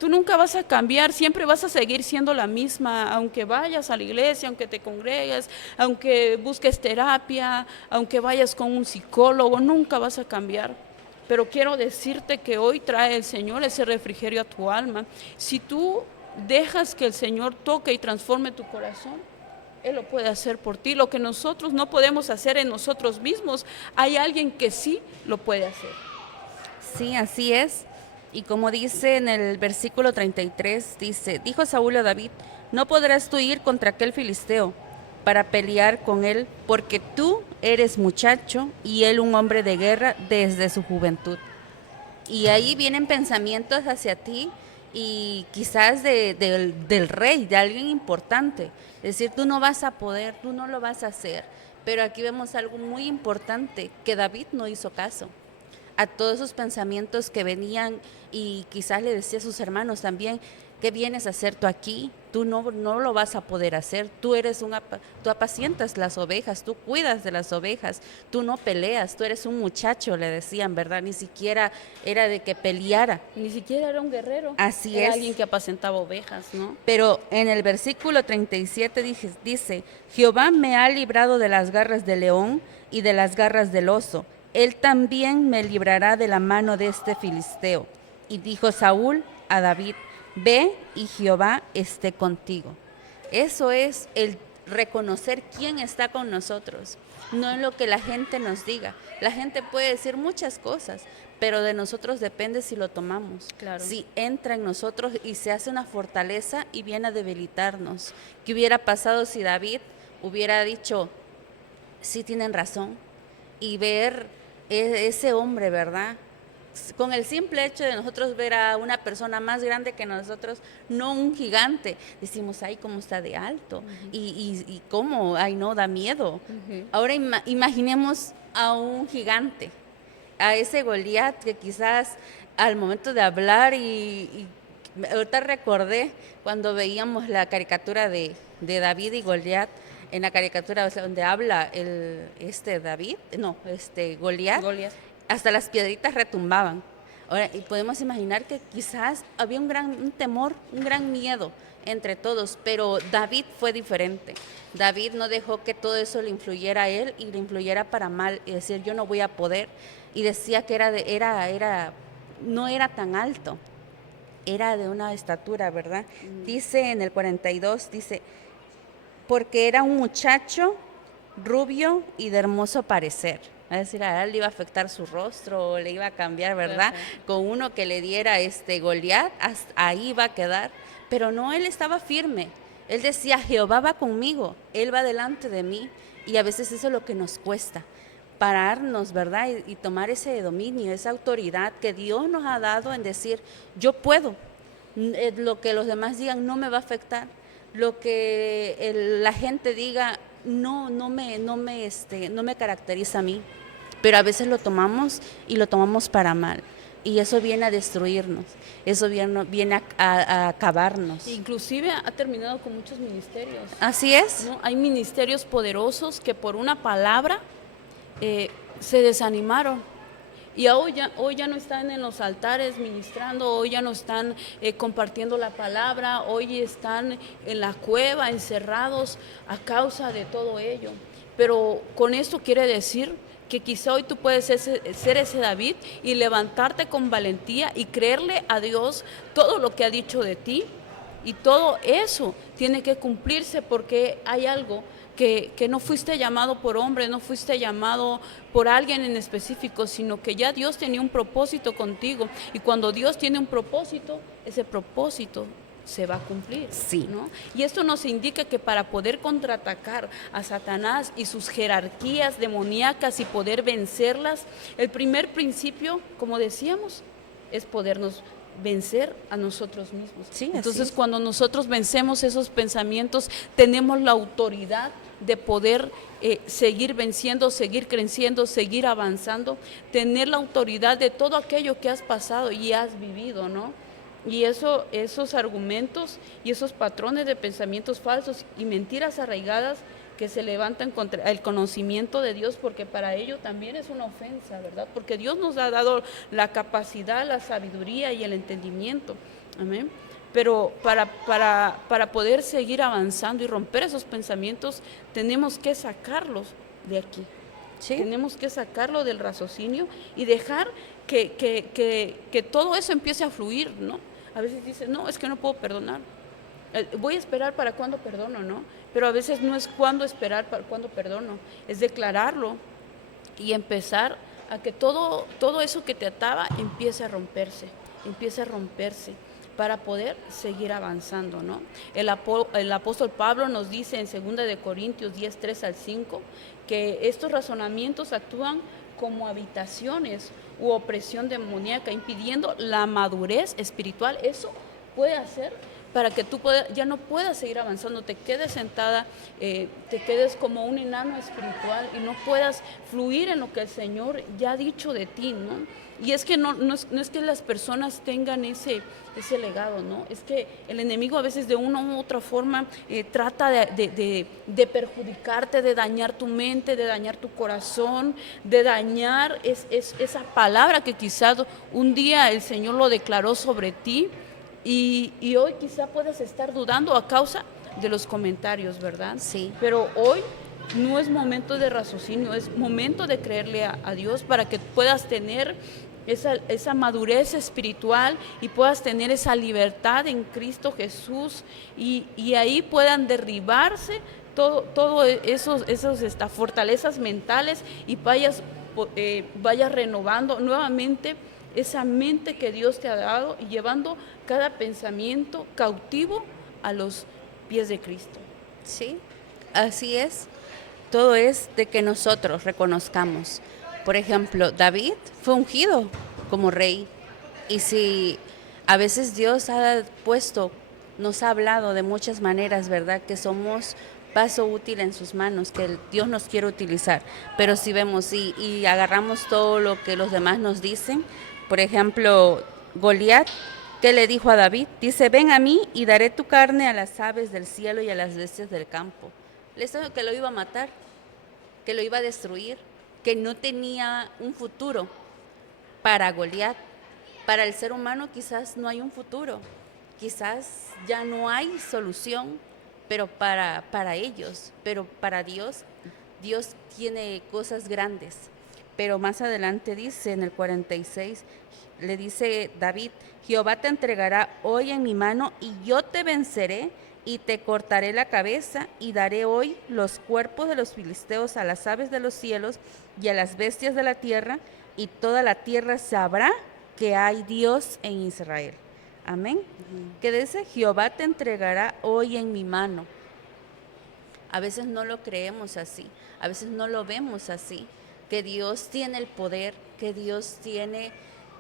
nunca vas a cambiar, siempre vas a seguir siendo la misma, aunque vayas a la iglesia, aunque te congregues, aunque busques terapia, aunque vayas con un psicólogo, nunca vas a cambiar. Pero quiero decirte que hoy trae el Señor ese refrigerio a tu alma. Si tú dejas que el Señor toque y transforme tu corazón, Él lo puede hacer por ti. Lo que nosotros no podemos hacer en nosotros mismos, hay alguien que sí lo puede hacer. Sí, así es. Y como dice en el versículo 33, dice, dijo Saúl a David, no podrás tú ir contra aquel filisteo para pelear con él, porque tú eres muchacho y él un hombre de guerra desde su juventud. Y ahí vienen pensamientos hacia ti y quizás del rey, de alguien importante. Es decir, tú no vas a poder, tú no lo vas a hacer. Pero aquí vemos algo muy importante, que David no hizo caso a todos esos pensamientos que venían, y quizás le decía a sus hermanos también, ¿qué vienes a hacer tú aquí? Tú no lo vas a poder hacer, tú apacientas las ovejas, tú cuidas de las ovejas, tú no peleas, tú eres un muchacho, le decían, ¿verdad? Ni siquiera era de que peleara. Ni siquiera era un guerrero. Así era es. alguien que apacentaba ovejas, ¿no? Pero en el versículo 37 dice, Jehová me ha librado de las garras del león y de las garras del oso. Él también me librará de la mano de este filisteo. Y dijo Saúl a David, ve y Jehová esté contigo. Eso es el reconocer quién está con nosotros, no en lo que la gente nos diga. La gente puede decir muchas cosas, pero de nosotros depende si lo tomamos. Claro. Si entra en nosotros y se hace una fortaleza y viene a debilitarnos. ¿Qué hubiera pasado si David hubiera dicho, sí tienen razón? Y ver ese hombre, ¿verdad? Con el simple hecho de nosotros ver a una persona más grande que nosotros, no un gigante, decimos, ay, cómo está de alto, y cómo, ay, no, da miedo. Ahora imaginemos a un gigante, a ese Goliat que quizás al momento de hablar, y ahorita recordé cuando veíamos la caricatura de David y Goliat, en la caricatura, o sea, donde habla Goliat, Goliat. hasta las piedritas retumbaban. Ahora, y podemos imaginar que quizás había un temor, un gran miedo entre todos, pero David fue diferente. David no dejó que todo eso le influyera a él y le influyera para mal y decir yo no voy a poder. Y decía que no era tan alto, era de una estatura, ¿verdad? Dice en el 42, dice, porque era un muchacho rubio y de hermoso parecer. Es decir, a él le iba a afectar su rostro, le iba a cambiar, ¿verdad? Ajá. Con uno que le diera Goliat, ahí va a quedar. Pero no, él estaba firme. Él decía, Jehová va conmigo, Él va delante de mí. Y a veces eso es lo que nos cuesta, pararnos, ¿verdad? Y tomar ese dominio, esa autoridad que Dios nos ha dado en decir, yo puedo. Lo que los demás digan no me va a afectar. Lo que la gente diga no me caracteriza a mí. Pero a veces lo tomamos y lo tomamos para mal. Y eso viene a destruirnos, eso viene a acabarnos. Inclusive ha terminado con muchos ministerios, Así es. ¿no? Hay ministerios poderosos que por una palabra se desanimaron. Y hoy ya no están en los altares ministrando, hoy ya no están compartiendo la palabra, hoy están en la cueva encerrados a causa de todo ello. Pero con esto quiere decir que quizá hoy tú puedes ser ese David y levantarte con valentía y creerle a Dios todo lo que ha dicho de ti. Y todo eso tiene que cumplirse porque hay algo que no fuiste llamado por hombre, no fuiste llamado por alguien en específico, sino que ya Dios tenía un propósito contigo. Y cuando Dios tiene un propósito, ese propósito se va a cumplir, Sí. ¿no? Y esto nos indica que para poder contraatacar a Satanás y sus jerarquías demoníacas y poder vencerlas, el primer principio, como decíamos, es podernos vencer a nosotros mismos. Sí, Entonces, así. cuando nosotros vencemos esos pensamientos, tenemos la autoridad de poder seguir venciendo, seguir creciendo, seguir avanzando, tener la autoridad de todo aquello que has pasado y has vivido, ¿no? Y esos argumentos y esos patrones de pensamientos falsos y mentiras arraigadas que se levantan contra el conocimiento de Dios, porque para ello también es una ofensa, ¿verdad? Porque Dios nos ha dado la capacidad, la sabiduría y el entendimiento. Amén. Pero para poder seguir avanzando y romper esos pensamientos, tenemos que sacarlos de aquí. Sí. Tenemos que sacarlo del raciocinio y dejar que todo eso empiece a fluir, ¿no? A veces dice, no, es que no puedo perdonar. Voy a esperar para cuando perdono, ¿no? Pero a veces no es cuándo esperar para cuando perdono, es declararlo y empezar a que todo eso que te ataba empiece a romperse para poder seguir avanzando, ¿no? El apóstol Pablo nos dice en 2 de Corintios 10, 3 al 5, que estos razonamientos actúan como habitaciones u opresión demoníaca, impidiendo la madurez espiritual. Eso puede hacer para que tú ya no puedas seguir avanzando, te quedes sentada, te quedes como un enano espiritual y no puedas fluir en lo que el Señor ya ha dicho de ti, ¿no? Y es que no es que las personas tengan ese legado, ¿no? Es que el enemigo a veces de una u otra forma trata de perjudicarte, de dañar tu mente, de dañar tu corazón, de dañar esa palabra que quizás un día el Señor lo declaró sobre ti. Y hoy quizá puedes estar dudando a causa de los comentarios, ¿verdad? Sí. Pero hoy no es momento de raciocinio, es momento de creerle a Dios para que puedas tener esa madurez espiritual y puedas tener esa libertad en Cristo Jesús y ahí puedan derribarse todo esas fortalezas mentales y vayas renovando nuevamente esa mente que Dios te ha dado y llevando cada pensamiento cautivo a los pies de Cristo. Sí, así es. Todo es de que nosotros reconozcamos. Por ejemplo, David fue ungido como rey. Y si a veces Dios nos ha hablado de muchas maneras, ¿verdad? Que somos paso útil en sus manos, que Dios nos quiere utilizar. Pero si vemos y agarramos todo lo que los demás nos dicen, por ejemplo, Goliat, ¿qué le dijo a David? Dice, ven a mí y daré tu carne a las aves del cielo y a las bestias del campo. Le dijo que lo iba a matar, que lo iba a destruir, que no tenía un futuro para Goliat. Para el ser humano quizás no hay un futuro, quizás ya no hay solución, pero para ellos, pero para Dios, Dios tiene cosas grandes. Pero más adelante dice, en el 46, le dice David, Jehová te entregará hoy en mi mano y yo te venceré y te cortaré la cabeza y daré hoy los cuerpos de los filisteos a las aves de los cielos y a las bestias de la tierra, y toda la tierra sabrá que hay Dios en Israel. Amén. Que dice, Jehová te entregará hoy en mi mano. A veces no lo creemos así, a veces no lo vemos así, que Dios tiene el poder, que Dios tiene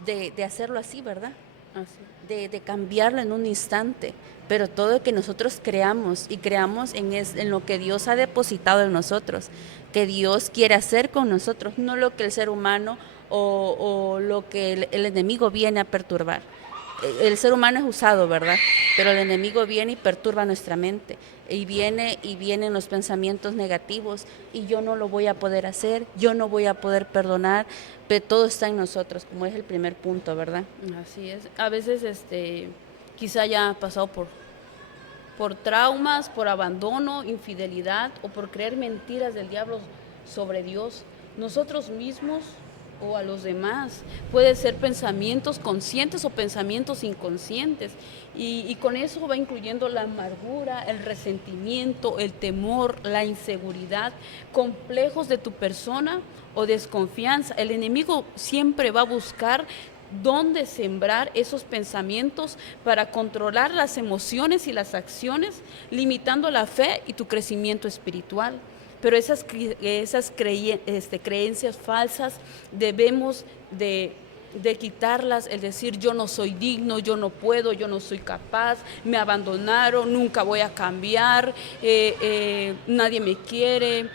de hacerlo así, ¿verdad? Así. De cambiarlo en un instante, pero todo lo que nosotros creamos y creamos en lo que Dios ha depositado en nosotros, que Dios quiere hacer con nosotros, no lo que el ser humano o lo que el enemigo viene a perturbar. El ser humano es usado, ¿verdad? Pero el enemigo viene y perturba nuestra mente. Y vienen los pensamientos negativos. Y yo no lo voy a poder hacer, yo no voy a poder perdonar. Pero todo está en nosotros, como es el primer punto, ¿verdad? Así es. A veces quizá ya ha pasado por traumas, por abandono, infidelidad o por creer mentiras del diablo sobre Dios, nosotros mismos o a los demás. Puede ser pensamientos conscientes o pensamientos inconscientes. Y con eso va incluyendo la amargura, el resentimiento, el temor, la inseguridad, complejos de tu persona o desconfianza. El enemigo siempre va a buscar dónde sembrar esos pensamientos para controlar las emociones y las acciones, limitando la fe y tu crecimiento espiritual. Pero esas creencias falsas debemos de quitarlas, el decir yo no soy digno, yo no puedo, yo no soy capaz, me abandonaron, nunca voy a cambiar, nadie me quiere,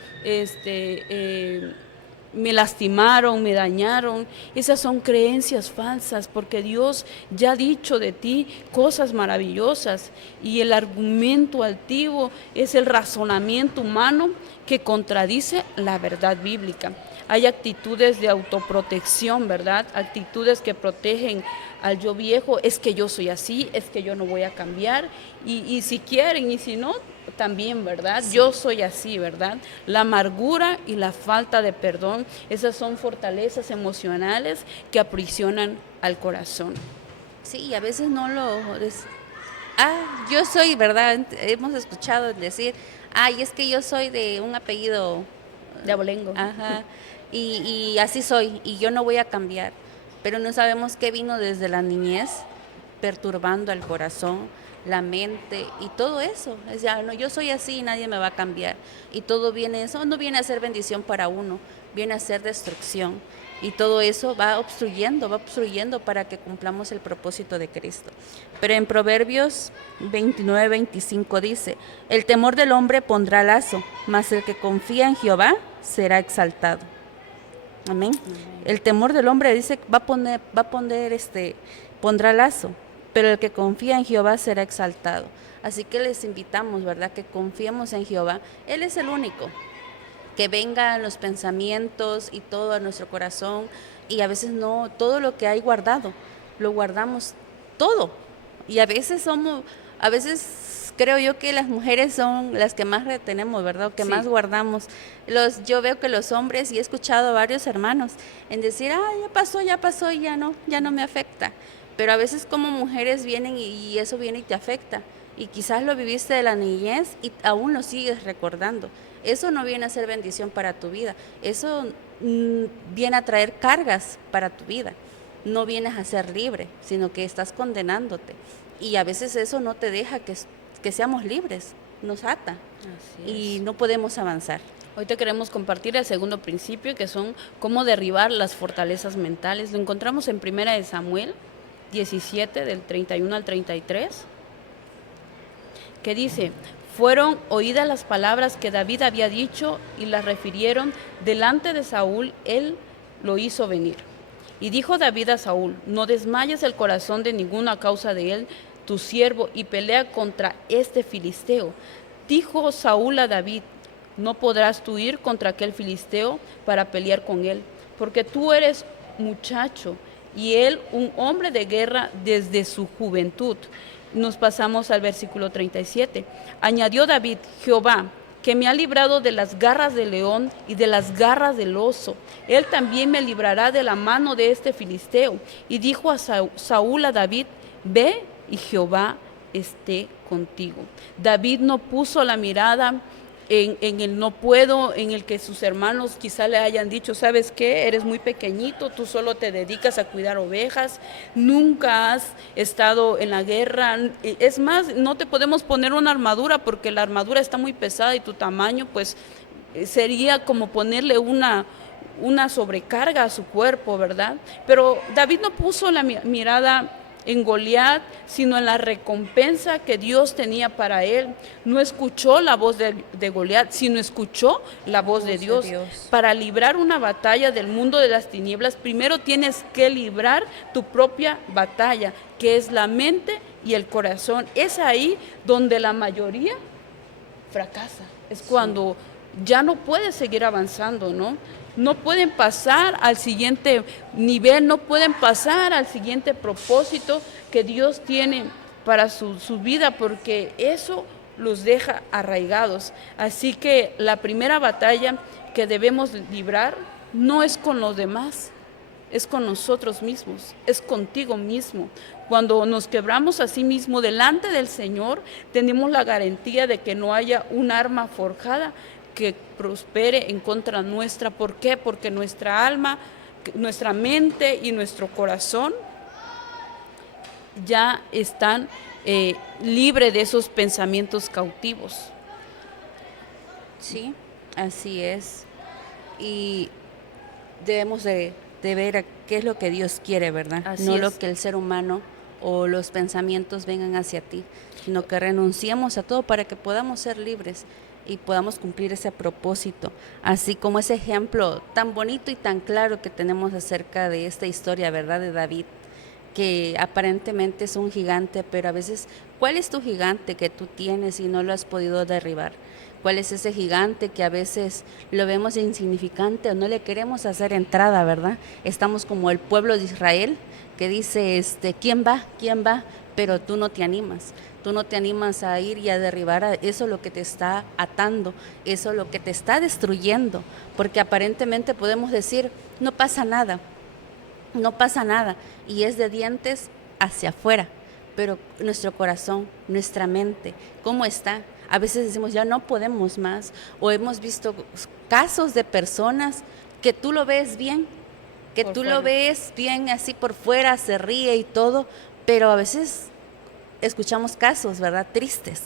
me lastimaron, me dañaron. Esas son creencias falsas, porque Dios ya ha dicho de ti cosas maravillosas, y el argumento altivo es el razonamiento humano que contradice la verdad bíblica. Hay actitudes de autoprotección, ¿verdad? Actitudes que protegen al yo viejo. Es que yo soy así, es que yo no voy a cambiar, y si quieren, y si no, también, ¿verdad? Sí. Yo soy así, ¿verdad? La amargura y la falta de perdón, esas son fortalezas emocionales que aprisionan al corazón. Sí, y a veces no yo soy, ¿verdad? Hemos escuchado decir, y es que yo soy de un apellido de abolengo. Ajá, y así soy, y yo no voy a cambiar. Pero no sabemos qué vino desde la niñez, perturbando el corazón, la mente y todo eso. Es ya, no, yo soy así y nadie me va a cambiar. Y todo viene, eso no viene a ser bendición para uno, viene a ser destrucción. Y todo eso va obstruyendo para que cumplamos el propósito de Cristo. Pero en Proverbios 29-25 dice, el temor del hombre pondrá lazo, mas el que confía en Jehová será exaltado. Amén. El temor del hombre dice pondrá lazo, pero el que confía en Jehová será exaltado. Así que les invitamos, ¿verdad?, que confiemos en Jehová. Él es el único. Que vengan los pensamientos y todo a nuestro corazón, y a veces no, todo lo que hay guardado, lo guardamos todo. Y a veces creo yo que las mujeres son las que más retenemos, ¿verdad? Que sí, más guardamos. Yo veo que los hombres, y he escuchado a varios hermanos en decir, ya pasó y ya no me afecta. Pero a veces como mujeres vienen y eso viene y te afecta. Y quizás lo viviste de la niñez y aún lo sigues recordando. Eso no viene a ser bendición para tu vida. Eso viene a traer cargas para tu vida. No vienes a ser libre, sino que estás condenándote. Y a veces eso no te deja que seamos libres, nos ata. Y no podemos avanzar. Hoy te queremos compartir el segundo principio, que son cómo derribar las fortalezas mentales. Lo encontramos en 1 Samuel 17, del 31 al 33, que dice: fueron oídas las palabras que David había dicho y las refirieron delante de Saúl, él lo hizo venir. Y dijo David a Saúl: no desmayes el corazón de ninguno a causa de él, tu siervo, y pelea contra este filisteo. Dijo Saúl a David: no podrás tú ir contra aquel filisteo para pelear con él, porque tú eres muchacho y él un hombre de guerra desde su juventud. Nos pasamos al versículo 37. Añadió David: Jehová, que me ha librado de las garras del león y de las garras del oso, él también me librará de la mano de este filisteo. Y dijo a Saúl a David: ve y Jehová esté contigo. David no puso la mirada en el no puedo, en el que sus hermanos quizá le hayan dicho: ¿sabes qué? Eres muy pequeñito, tú solo te dedicas a cuidar ovejas, nunca has estado en la guerra. Es más, no te podemos poner una armadura porque la armadura está muy pesada y tu tamaño pues sería como ponerle una sobrecarga a su cuerpo, ¿verdad? Pero David no puso la mirada en Goliat, sino en la recompensa que Dios tenía para él. No escuchó la voz de Goliat, sino escuchó la voz de Dios. Para librar una batalla del mundo de las tinieblas, primero tienes que librar tu propia batalla, que es la mente y el corazón. Es ahí donde la mayoría fracasa. Es cuando ya no puedes seguir avanzando, ¿no? No pueden pasar al siguiente nivel, no pueden pasar al siguiente propósito que Dios tiene para su vida, porque eso los deja arraigados. Así que la primera batalla que debemos librar no es con los demás, es con nosotros mismos, es contigo mismo. Cuando nos quebramos a sí mismo delante del Señor, tenemos la garantía de que no haya un arma forjada que prospere en contra nuestra. ¿Por qué? Porque nuestra alma, nuestra mente y nuestro corazón ya están libres de esos pensamientos cautivos. Sí, así es. Y debemos de ver qué es lo que Dios quiere, ¿verdad? Así no es. lo que el ser humano o los pensamientos vengan hacia ti, sino que renunciemos a todo para que podamos ser libres y podamos cumplir ese propósito, así como ese ejemplo tan bonito y tan claro que tenemos acerca de esta historia, ¿verdad?, de David, que aparentemente es un gigante, pero a veces, ¿cuál es tu gigante que tú tienes y no lo has podido derribar? ¿Cuál es ese gigante que a veces lo vemos insignificante o no le queremos hacer entrada, ¿verdad? Estamos como el pueblo de Israel que dice, ¿quién va? ¿Quién va? Pero tú no te animas. Tú no te animas a ir y a derribar a eso lo que te está atando, eso lo que te está destruyendo, porque aparentemente podemos decir, no pasa nada, no pasa nada, y es de dientes hacia afuera, pero nuestro corazón, nuestra mente, ¿cómo está? A veces decimos, ya no podemos más, o hemos visto casos de personas que tú lo ves bien, que tú lo ves bien así por fuera, se ríe y todo, pero a veces escuchamos casos, ¿verdad?, tristes,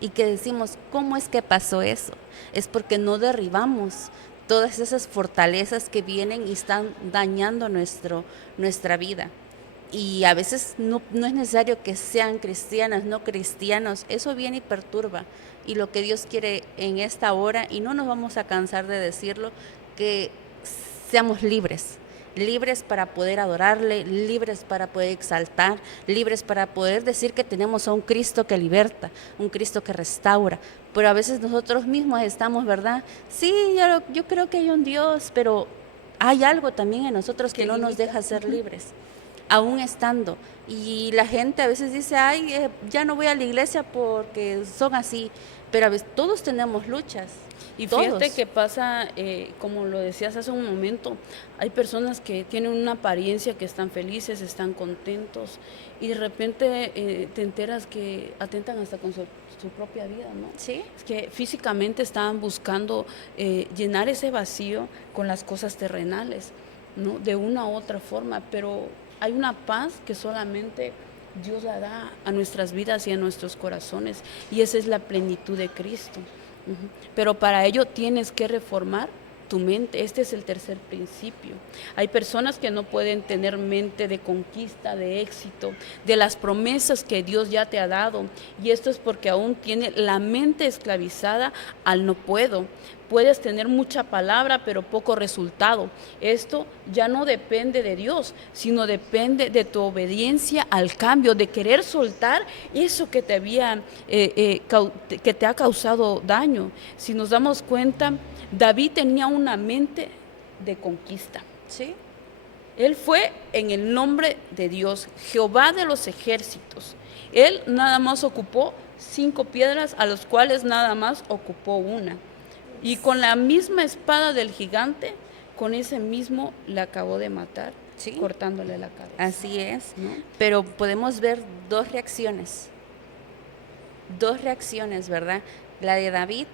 y que decimos, ¿cómo es que pasó eso? Es porque no derribamos todas esas fortalezas que vienen y están dañando nuestra vida. Y a veces no es necesario que sean cristianas, no cristianos, eso viene y perturba. Y lo que Dios quiere en esta hora, y no nos vamos a cansar de decirlo, que seamos libres, libres para poder adorarle, libres para poder exaltar, libres para poder decir que tenemos a un Cristo que liberta, un Cristo que restaura. Pero a veces nosotros mismos estamos, ¿verdad? Sí, yo creo que hay un Dios, pero hay algo también en nosotros que no nos deja ser libres, aún estando. Y la gente a veces dice, ay, ya no voy a la iglesia porque son así, pero a veces todos tenemos luchas. Y todos. fíjate que pasa, como lo decías hace un momento, hay personas que tienen una apariencia que están felices, están contentos, y de repente te enteras que atentan hasta con su propia vida, ¿no? Sí. Es que físicamente están buscando llenar ese vacío con las cosas terrenales, ¿no? De una u otra forma, pero hay una paz que solamente Dios la da a nuestras vidas y a nuestros corazones, y esa es la plenitud de Cristo. Pero para ello tienes que reformar tu mente. Este es el tercer principio. Hay personas que no pueden tener mente de conquista, de éxito, de las promesas que Dios ya te ha dado, y esto es porque aún tiene la mente esclavizada al no puedo. Puedes tener mucha palabra pero poco resultado. Esto ya no depende de Dios, sino depende de tu obediencia al cambio, de querer soltar eso que que te ha causado daño. Si nos damos cuenta, David tenía una mente de conquista. Sí. Él fue en el nombre de Dios, Jehová de los ejércitos. Él nada más ocupó 5 piedras, a los cuales nada más ocupó una. Y con la misma espada del gigante, con ese mismo la acabó de matar, Sí. cortándole la cabeza. Así es, ¿No? pero podemos ver dos reacciones, ¿verdad? La de David,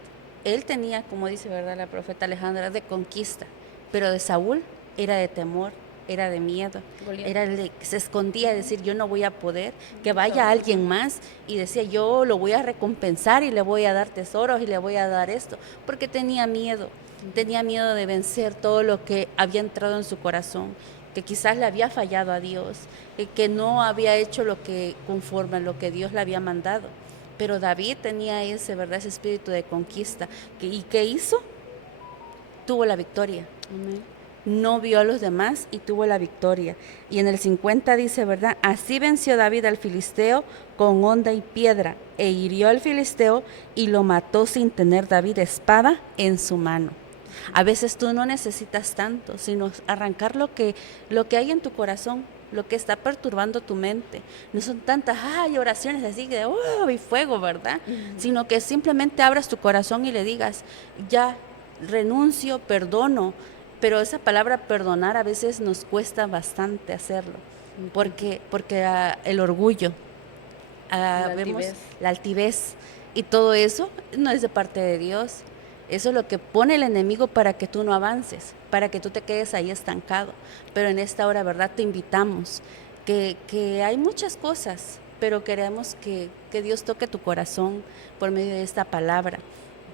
él tenía, como dice, ¿verdad? La profeta Alejandra, de conquista, pero de Saúl era de temor, era de miedo, Goliat. era el de que se escondía, decir, yo no voy a poder, que vaya alguien más, y decía, yo lo voy a recompensar y le voy a dar tesoros y le voy a dar esto, porque tenía miedo de vencer todo lo que había entrado en su corazón, que quizás le había fallado a Dios, que no había hecho lo que conforme a lo que Dios le había mandado. Pero David tenía ese, ¿verdad? Ese espíritu de conquista. ¿Y qué hizo? Tuvo la victoria. Amén. No vio a los demás y tuvo la victoria. Y en el 50 dice, ¿verdad? Así venció David al filisteo con honda y piedra, e hirió al filisteo y lo mató sin tener David espada en su mano. A veces tú no necesitas tanto, sino arrancar lo que hay en tu corazón, lo que está perturbando tu mente. No son tantas oraciones así de y fuego, ¿verdad? Sino que simplemente abras tu corazón y le digas, ya renuncio, perdono. Pero esa palabra perdonar a veces nos cuesta bastante hacerlo, porque el orgullo, vemos la altivez, y todo eso no es de parte de Dios. Eso es lo que pone el enemigo para que tú no avances, para que tú te quedes ahí estancado. Pero en esta hora, ¿verdad? Te invitamos, que hay muchas cosas, pero queremos que Dios toque tu corazón por medio de esta palabra.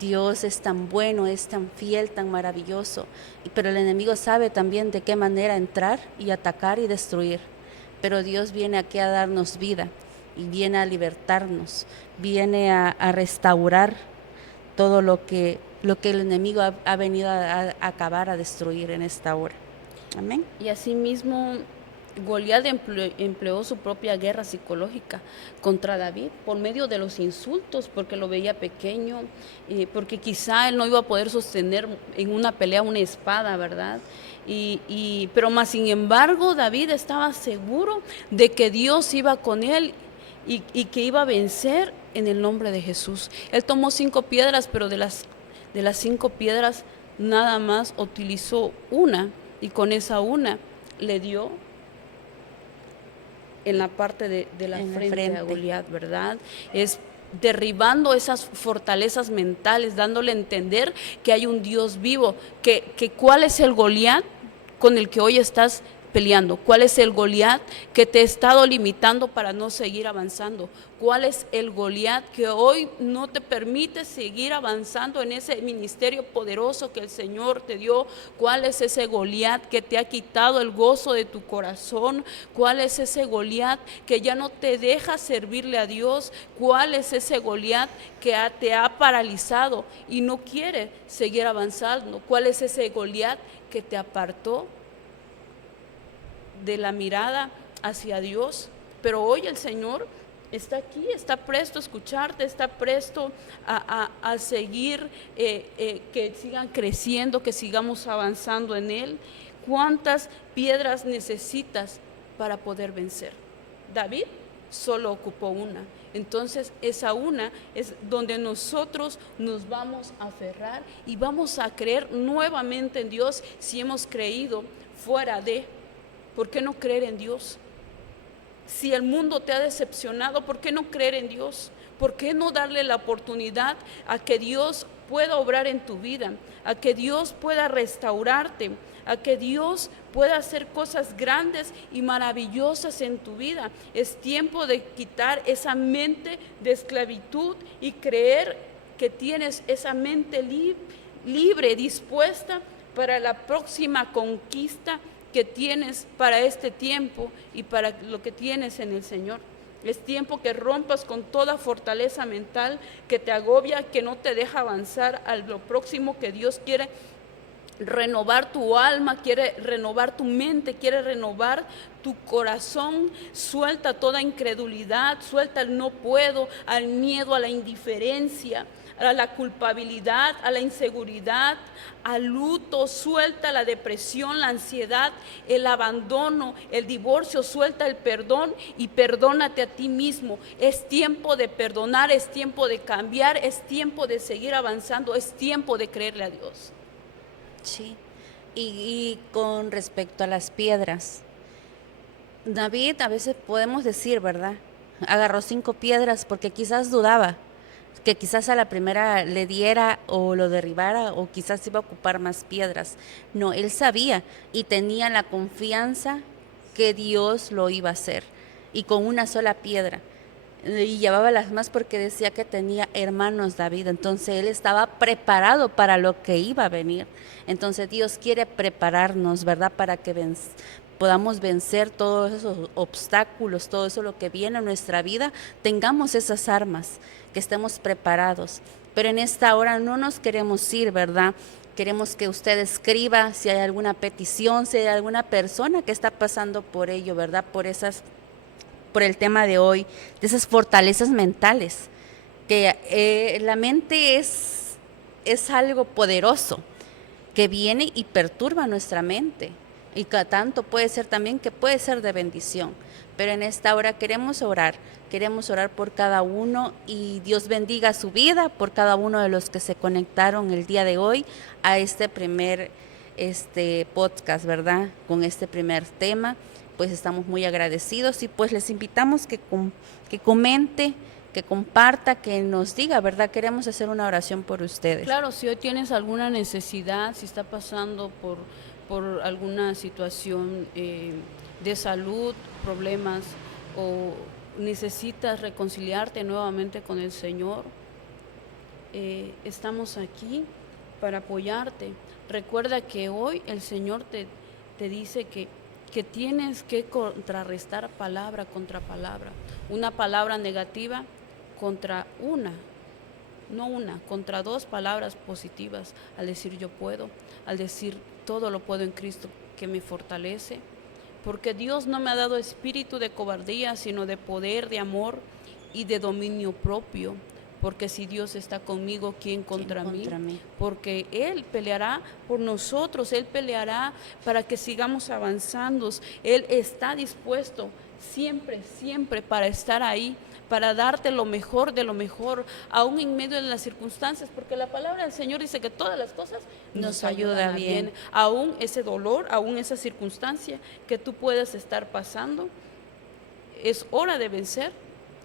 Dios es tan bueno, es tan fiel, tan maravilloso, pero el enemigo sabe también de qué manera entrar y atacar y destruir. Pero Dios viene aquí a darnos vida y viene a libertarnos, viene a restaurar todo lo que el enemigo ha venido a acabar, a destruir en esta hora. Amén. Y asimismo, Goliat empleó su propia guerra psicológica contra David por medio de los insultos, porque lo veía pequeño, porque quizá él no iba a poder sostener en una pelea una espada, ¿verdad? Pero más sin embargo, David estaba seguro de que Dios iba con él y que iba a vencer en el nombre de Jesús. Él tomó 5 piedras, pero de las 5 piedras nada más utilizó una, y con esa una le dio en la parte de la frente a Goliat, ¿verdad? Es derribando esas fortalezas mentales, dándole a entender que hay un Dios vivo, que cuál es el Goliat con el que hoy estás peleando, cuál es el Goliat que te ha estado limitando para no seguir avanzando, cuál es el Goliat que hoy no te permite seguir avanzando en ese ministerio poderoso que el Señor te dio, cuál es ese Goliat que te ha quitado el gozo de tu corazón, cuál es ese Goliat que ya no te deja servirle a Dios, cuál es ese Goliat que te ha paralizado y no quiere seguir avanzando, cuál es ese Goliat que te apartó de la mirada hacia Dios. Pero hoy el Señor está aquí, está presto a escucharte, está presto a seguir, que sigan creciendo, que sigamos avanzando en Él. ¿Cuántas piedras necesitas para poder vencer? David solo ocupó una. Entonces esa una es donde nosotros nos vamos a aferrar y vamos a creer nuevamente en Dios. Si hemos creído fuera de, ¿por qué no creer en Dios? Si el mundo te ha decepcionado, ¿por qué no creer en Dios? ¿Por qué no darle la oportunidad a que Dios pueda obrar en tu vida, a que Dios pueda restaurarte, a que Dios pueda hacer cosas grandes y maravillosas en tu vida? Es tiempo de quitar esa mente de esclavitud y creer que tienes esa mente libre, dispuesta para la próxima conquista que tienes para este tiempo y para lo que tienes en el Señor. Es tiempo que rompas con toda fortaleza mental que te agobia, que no te deja avanzar a lo próximo que Dios quiere renovar tu alma, quiere renovar tu mente, quiere renovar tu corazón. Suelta toda incredulidad, suelta el no puedo, al miedo, a la indiferencia, a la culpabilidad, a la inseguridad, al luto, suelta la depresión, la ansiedad, el abandono, el divorcio, suelta el perdón y perdónate a ti mismo. Es tiempo de perdonar, es tiempo de cambiar, es tiempo de seguir avanzando, es tiempo de creerle a Dios. Sí, y con respecto a las piedras, David a veces podemos decir, ¿verdad? Agarró 5 piedras porque quizás dudaba que quizás a la primera le diera o lo derribara o quizás iba a ocupar más piedras. No, él sabía y tenía la confianza que Dios lo iba a hacer y con una sola piedra. Y llevaba las más porque decía que tenía hermanos David, entonces él estaba preparado para lo que iba a venir. Entonces Dios quiere prepararnos, ¿verdad? Para que podamos vencer todos esos obstáculos, todo eso lo que viene en nuestra vida, tengamos esas armas, que estemos preparados. Pero en esta hora no nos queremos ir, ¿verdad? Queremos que usted escriba si hay alguna petición, si hay alguna persona que está pasando por ello, ¿verdad? Por el tema de hoy, de esas fortalezas mentales, que la mente es algo poderoso que viene y perturba nuestra mente. Y que tanto puede ser también que puede ser de bendición. Pero en esta hora queremos orar por cada uno y Dios bendiga su vida por cada uno de los que se conectaron el día de hoy a este primer podcast, ¿verdad? Con este primer tema, pues estamos muy agradecidos y pues les invitamos que comente, que comparta, que nos diga, ¿verdad? Queremos hacer una oración por ustedes. Claro, si hoy tienes alguna necesidad, si está pasando por alguna situación de salud, problemas, o necesitas reconciliarte nuevamente con el Señor, estamos aquí para apoyarte. Recuerda que hoy el Señor te dice que tienes que contrarrestar palabra contra palabra, una palabra negativa contra contra 2 palabras positivas, al decir yo puedo, al decir todo lo puedo en Cristo que me fortalece, porque Dios no me ha dado espíritu de cobardía, sino de poder, de amor y de dominio propio. Porque si Dios está conmigo, ¿quién contra mí? Porque Él peleará por nosotros, Él peleará para que sigamos avanzando. Él está dispuesto siempre, siempre para estar ahí, para darte lo mejor de lo mejor, aún en medio de las circunstancias, porque la palabra del Señor dice que todas las cosas nos ayudan bien. Aún ese dolor, aún esa circunstancia que tú puedas estar pasando, es hora de vencer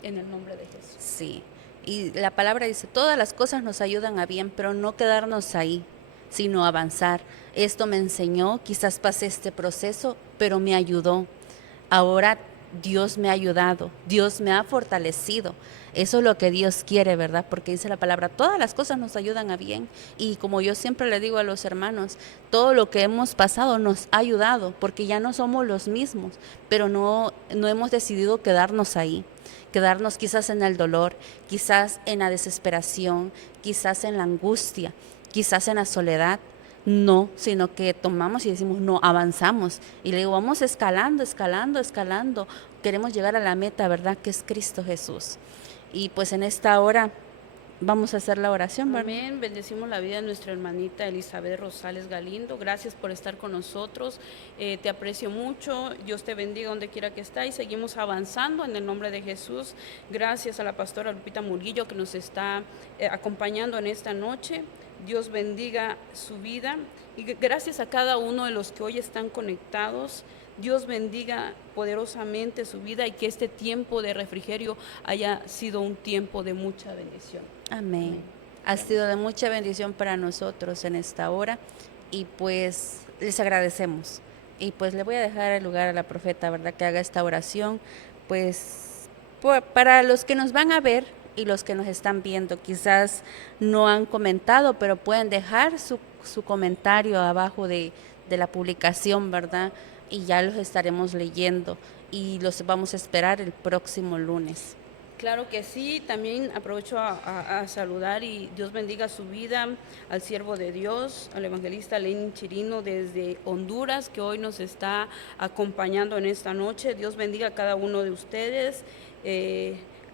en el nombre de Jesús. Sí. Y la palabra dice, todas las cosas nos ayudan a bien, pero no quedarnos ahí, sino avanzar. Esto me enseñó, quizás pasé este proceso, pero me ayudó. Ahora Dios me ha ayudado, Dios me ha fortalecido. Eso es lo que Dios quiere, ¿verdad? Porque dice la palabra, todas las cosas nos ayudan a bien. Y como yo siempre le digo a los hermanos, todo lo que hemos pasado nos ha ayudado, porque ya no somos los mismos, pero no hemos decidido quedarnos ahí. Quedarnos quizás en el dolor, quizás en la desesperación, quizás en la angustia, quizás en la soledad. No, sino que tomamos y decimos, no, avanzamos. Y le digo, vamos escalando, escalando, escalando. Queremos llegar a la meta, ¿verdad? Que es Cristo Jesús. Y pues en esta hora vamos a hacer la oración, ¿verdad? Amén. Bendecimos la vida de nuestra hermanita Elizabeth Rosales Galindo. Gracias por estar con nosotros. Te aprecio mucho. Dios te bendiga donde quiera que estés. Seguimos avanzando en el nombre de Jesús. Gracias a la pastora Lupita Murguillo que nos está acompañando en esta noche. Dios bendiga su vida y gracias a cada uno de los que hoy están conectados. Dios bendiga poderosamente su vida y que este tiempo de refrigerio haya sido un tiempo de mucha bendición. Amén. Ha sido de mucha bendición para nosotros en esta hora y pues les agradecemos. Y pues le voy a dejar el lugar a la profeta, ¿verdad? Que haga esta oración. Pues para los que nos van a ver y los que nos están viendo, quizás no han comentado, pero pueden dejar su comentario abajo de la publicación, ¿verdad? Y ya los estaremos leyendo y los vamos a esperar el próximo lunes. Claro que sí, también aprovecho a saludar y Dios bendiga su vida al siervo de Dios, al evangelista Lenin Chirino desde Honduras, que hoy nos está acompañando en esta noche. Dios bendiga a cada uno de ustedes.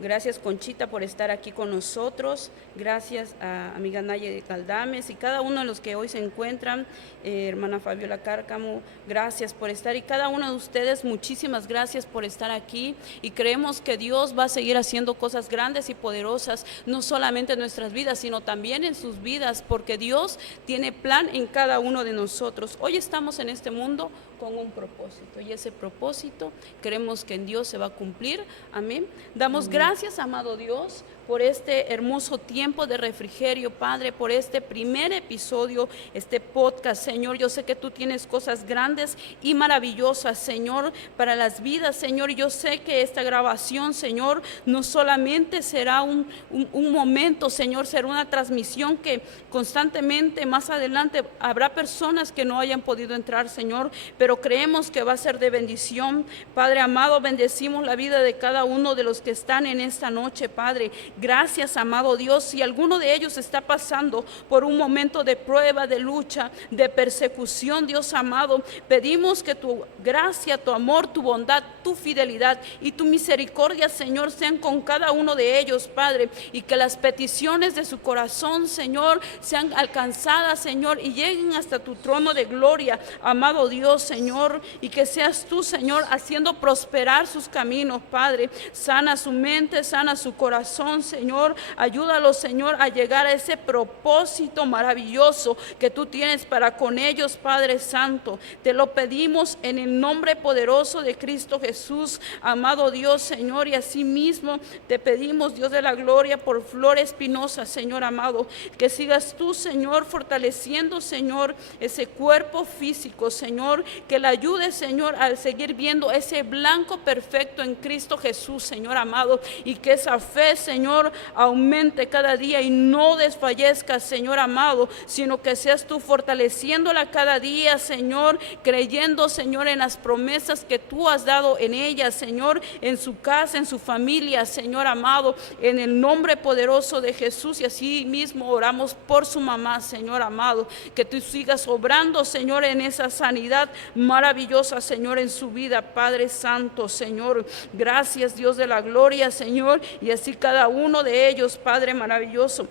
Gracias, Conchita, por estar aquí con nosotros. Gracias a amiga Naya de Caldames y cada uno de los que hoy se encuentran. Hermana Fabiola Cárcamo, gracias por estar. Y cada uno de ustedes, muchísimas gracias por estar aquí. Y creemos que Dios va a seguir haciendo cosas grandes y poderosas, no solamente en nuestras vidas, sino también en sus vidas, porque Dios tiene plan en cada uno de nosotros. Hoy estamos en este mundo con un propósito, y ese propósito creemos que en Dios se va a cumplir. Amén. Damos gracias, amado Dios, por este hermoso tiempo de refrigerio, Padre, por este primer episodio, este podcast, Señor. Yo sé que tú tienes cosas grandes y maravillosas, Señor, para las vidas, Señor. Y yo sé que esta grabación, Señor, no solamente será un momento, Señor, será una transmisión que constantemente más adelante habrá personas que no hayan podido entrar, Señor, pero creemos que va a ser de bendición. Padre amado, bendecimos la vida de cada uno de los que están en esta noche, Padre. Gracias, amado Dios. Si alguno de ellos está pasando por un momento de prueba, de lucha, de persecución, Dios amado, pedimos que tu gracia, tu amor, tu bondad, tu fidelidad y tu misericordia, Señor, sean con cada uno de ellos, Padre, y que las peticiones de su corazón, Señor, sean alcanzadas, Señor, y lleguen hasta tu trono de gloria, amado Dios, Señor, y que seas tú, Señor, haciendo prosperar sus caminos, Padre. Sana su mente, sana su corazón, Señor. Ayúdalo, Señor, a llegar a ese propósito maravilloso que tú tienes para con ellos, Padre Santo. Te lo pedimos en el nombre poderoso de Cristo Jesús, amado Dios, Señor. Y asimismo te pedimos, Dios de la gloria, por Flor Espinosa, Señor amado, que sigas tú, Señor, fortaleciendo, Señor, ese cuerpo físico, Señor, que la ayude, Señor, a seguir viendo ese blanco perfecto en Cristo Jesús, Señor amado, y que esa fe, Señor, aumente cada día y no desfallezca, Señor amado, sino que seas tú fortaleciéndola cada día, Señor, creyendo, Señor, en las promesas que tú has dado en ella, Señor, en su casa, en su familia, Señor amado, en el nombre poderoso de Jesús. Y así mismo oramos por su mamá, Señor amado, que tú sigas obrando, Señor, en esa sanidad maravillosa, Señor, en su vida, Padre Santo, Señor. Gracias, Dios de la gloria, Señor, y así cada uno de ellos, Padre maravilloso.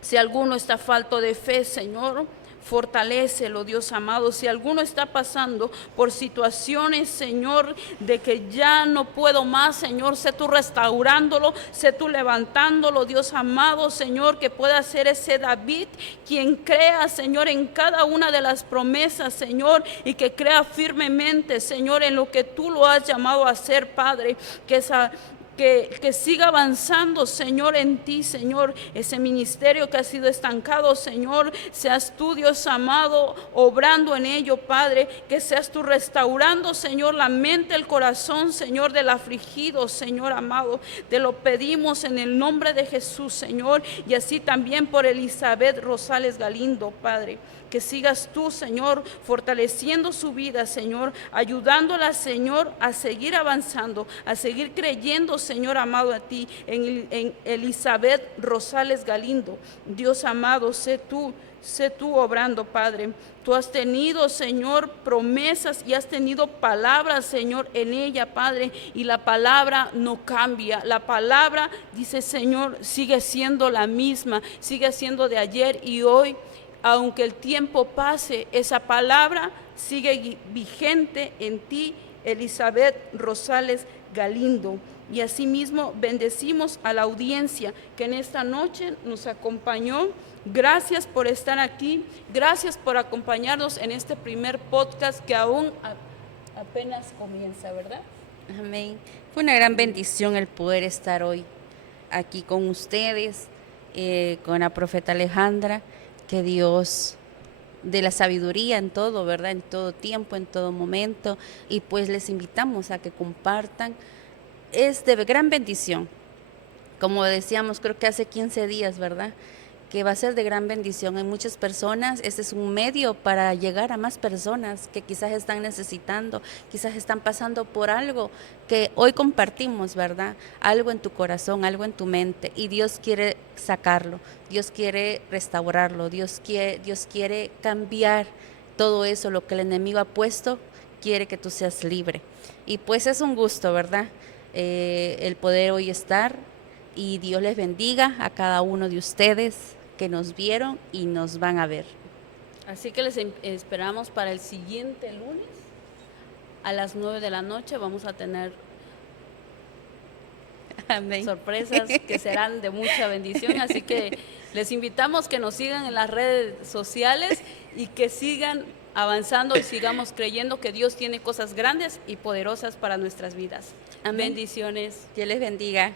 Si alguno está falto de fe, Señor, fortalécelo, Dios amado. Si alguno está pasando por situaciones, Señor, de que ya no puedo más, Señor, sé tú restaurándolo, sé tú levantándolo, Dios amado, Señor, que pueda ser ese David quien crea, Señor, en cada una de las promesas, Señor, y que crea firmemente, Señor, en lo que tú lo has llamado a hacer, Padre, que siga avanzando, Señor, en ti, Señor, ese ministerio que ha sido estancado, Señor, seas tú, Dios amado, obrando en ello, Padre, que seas tú restaurando, Señor, la mente, el corazón, Señor, del afligido, Señor amado, te lo pedimos en el nombre de Jesús, Señor, y así también por Elizabeth Rosales Galindo, Padre, que sigas tú, Señor, fortaleciendo su vida, Señor, ayudándola, Señor, a seguir avanzando, a seguir creyendo, Señor amado, a ti, en Elizabeth Rosales Galindo. Dios amado, sé tú obrando, Padre. Tú has tenido, Señor, promesas y has tenido palabras, Señor, en ella, Padre, y la palabra no cambia. La palabra, dice, Señor, sigue siendo la misma, sigue siendo de ayer y hoy. Aunque el tiempo pase, esa palabra sigue vigente en ti, Elizabeth Rosales Galindo. Y asimismo bendecimos a la audiencia que en esta noche nos acompañó. Gracias por estar aquí, gracias por acompañarnos en este primer podcast que aún apenas comienza, ¿verdad? Amén. Fue una gran bendición el poder estar hoy aquí con ustedes, con la profeta Alejandra. Que Dios dé la sabiduría en todo, ¿verdad? En todo tiempo, en todo momento. Y pues les invitamos a que compartan. Es de gran bendición. Como decíamos, creo que hace 15 días, ¿verdad? Que va a ser de gran bendición. Hay muchas personas, este es un medio para llegar a más personas que quizás están necesitando, quizás están pasando por algo que hoy compartimos, ¿verdad? Algo en tu corazón, algo en tu mente, y Dios quiere sacarlo, Dios quiere restaurarlo, Dios quiere cambiar todo eso, lo que el enemigo ha puesto, quiere que tú seas libre. Y pues es un gusto, ¿verdad? el poder hoy estar, y Dios les bendiga a cada uno de ustedes que nos vieron y nos van a ver. Así que les esperamos para el siguiente lunes a las 9 de la noche. Vamos a tener Amén. sorpresas que serán de mucha bendición, así que les invitamos que nos sigan en las redes sociales y que sigan avanzando y sigamos creyendo que Dios tiene cosas grandes y poderosas para nuestras vidas. Amén. Bendiciones. Dios les bendiga.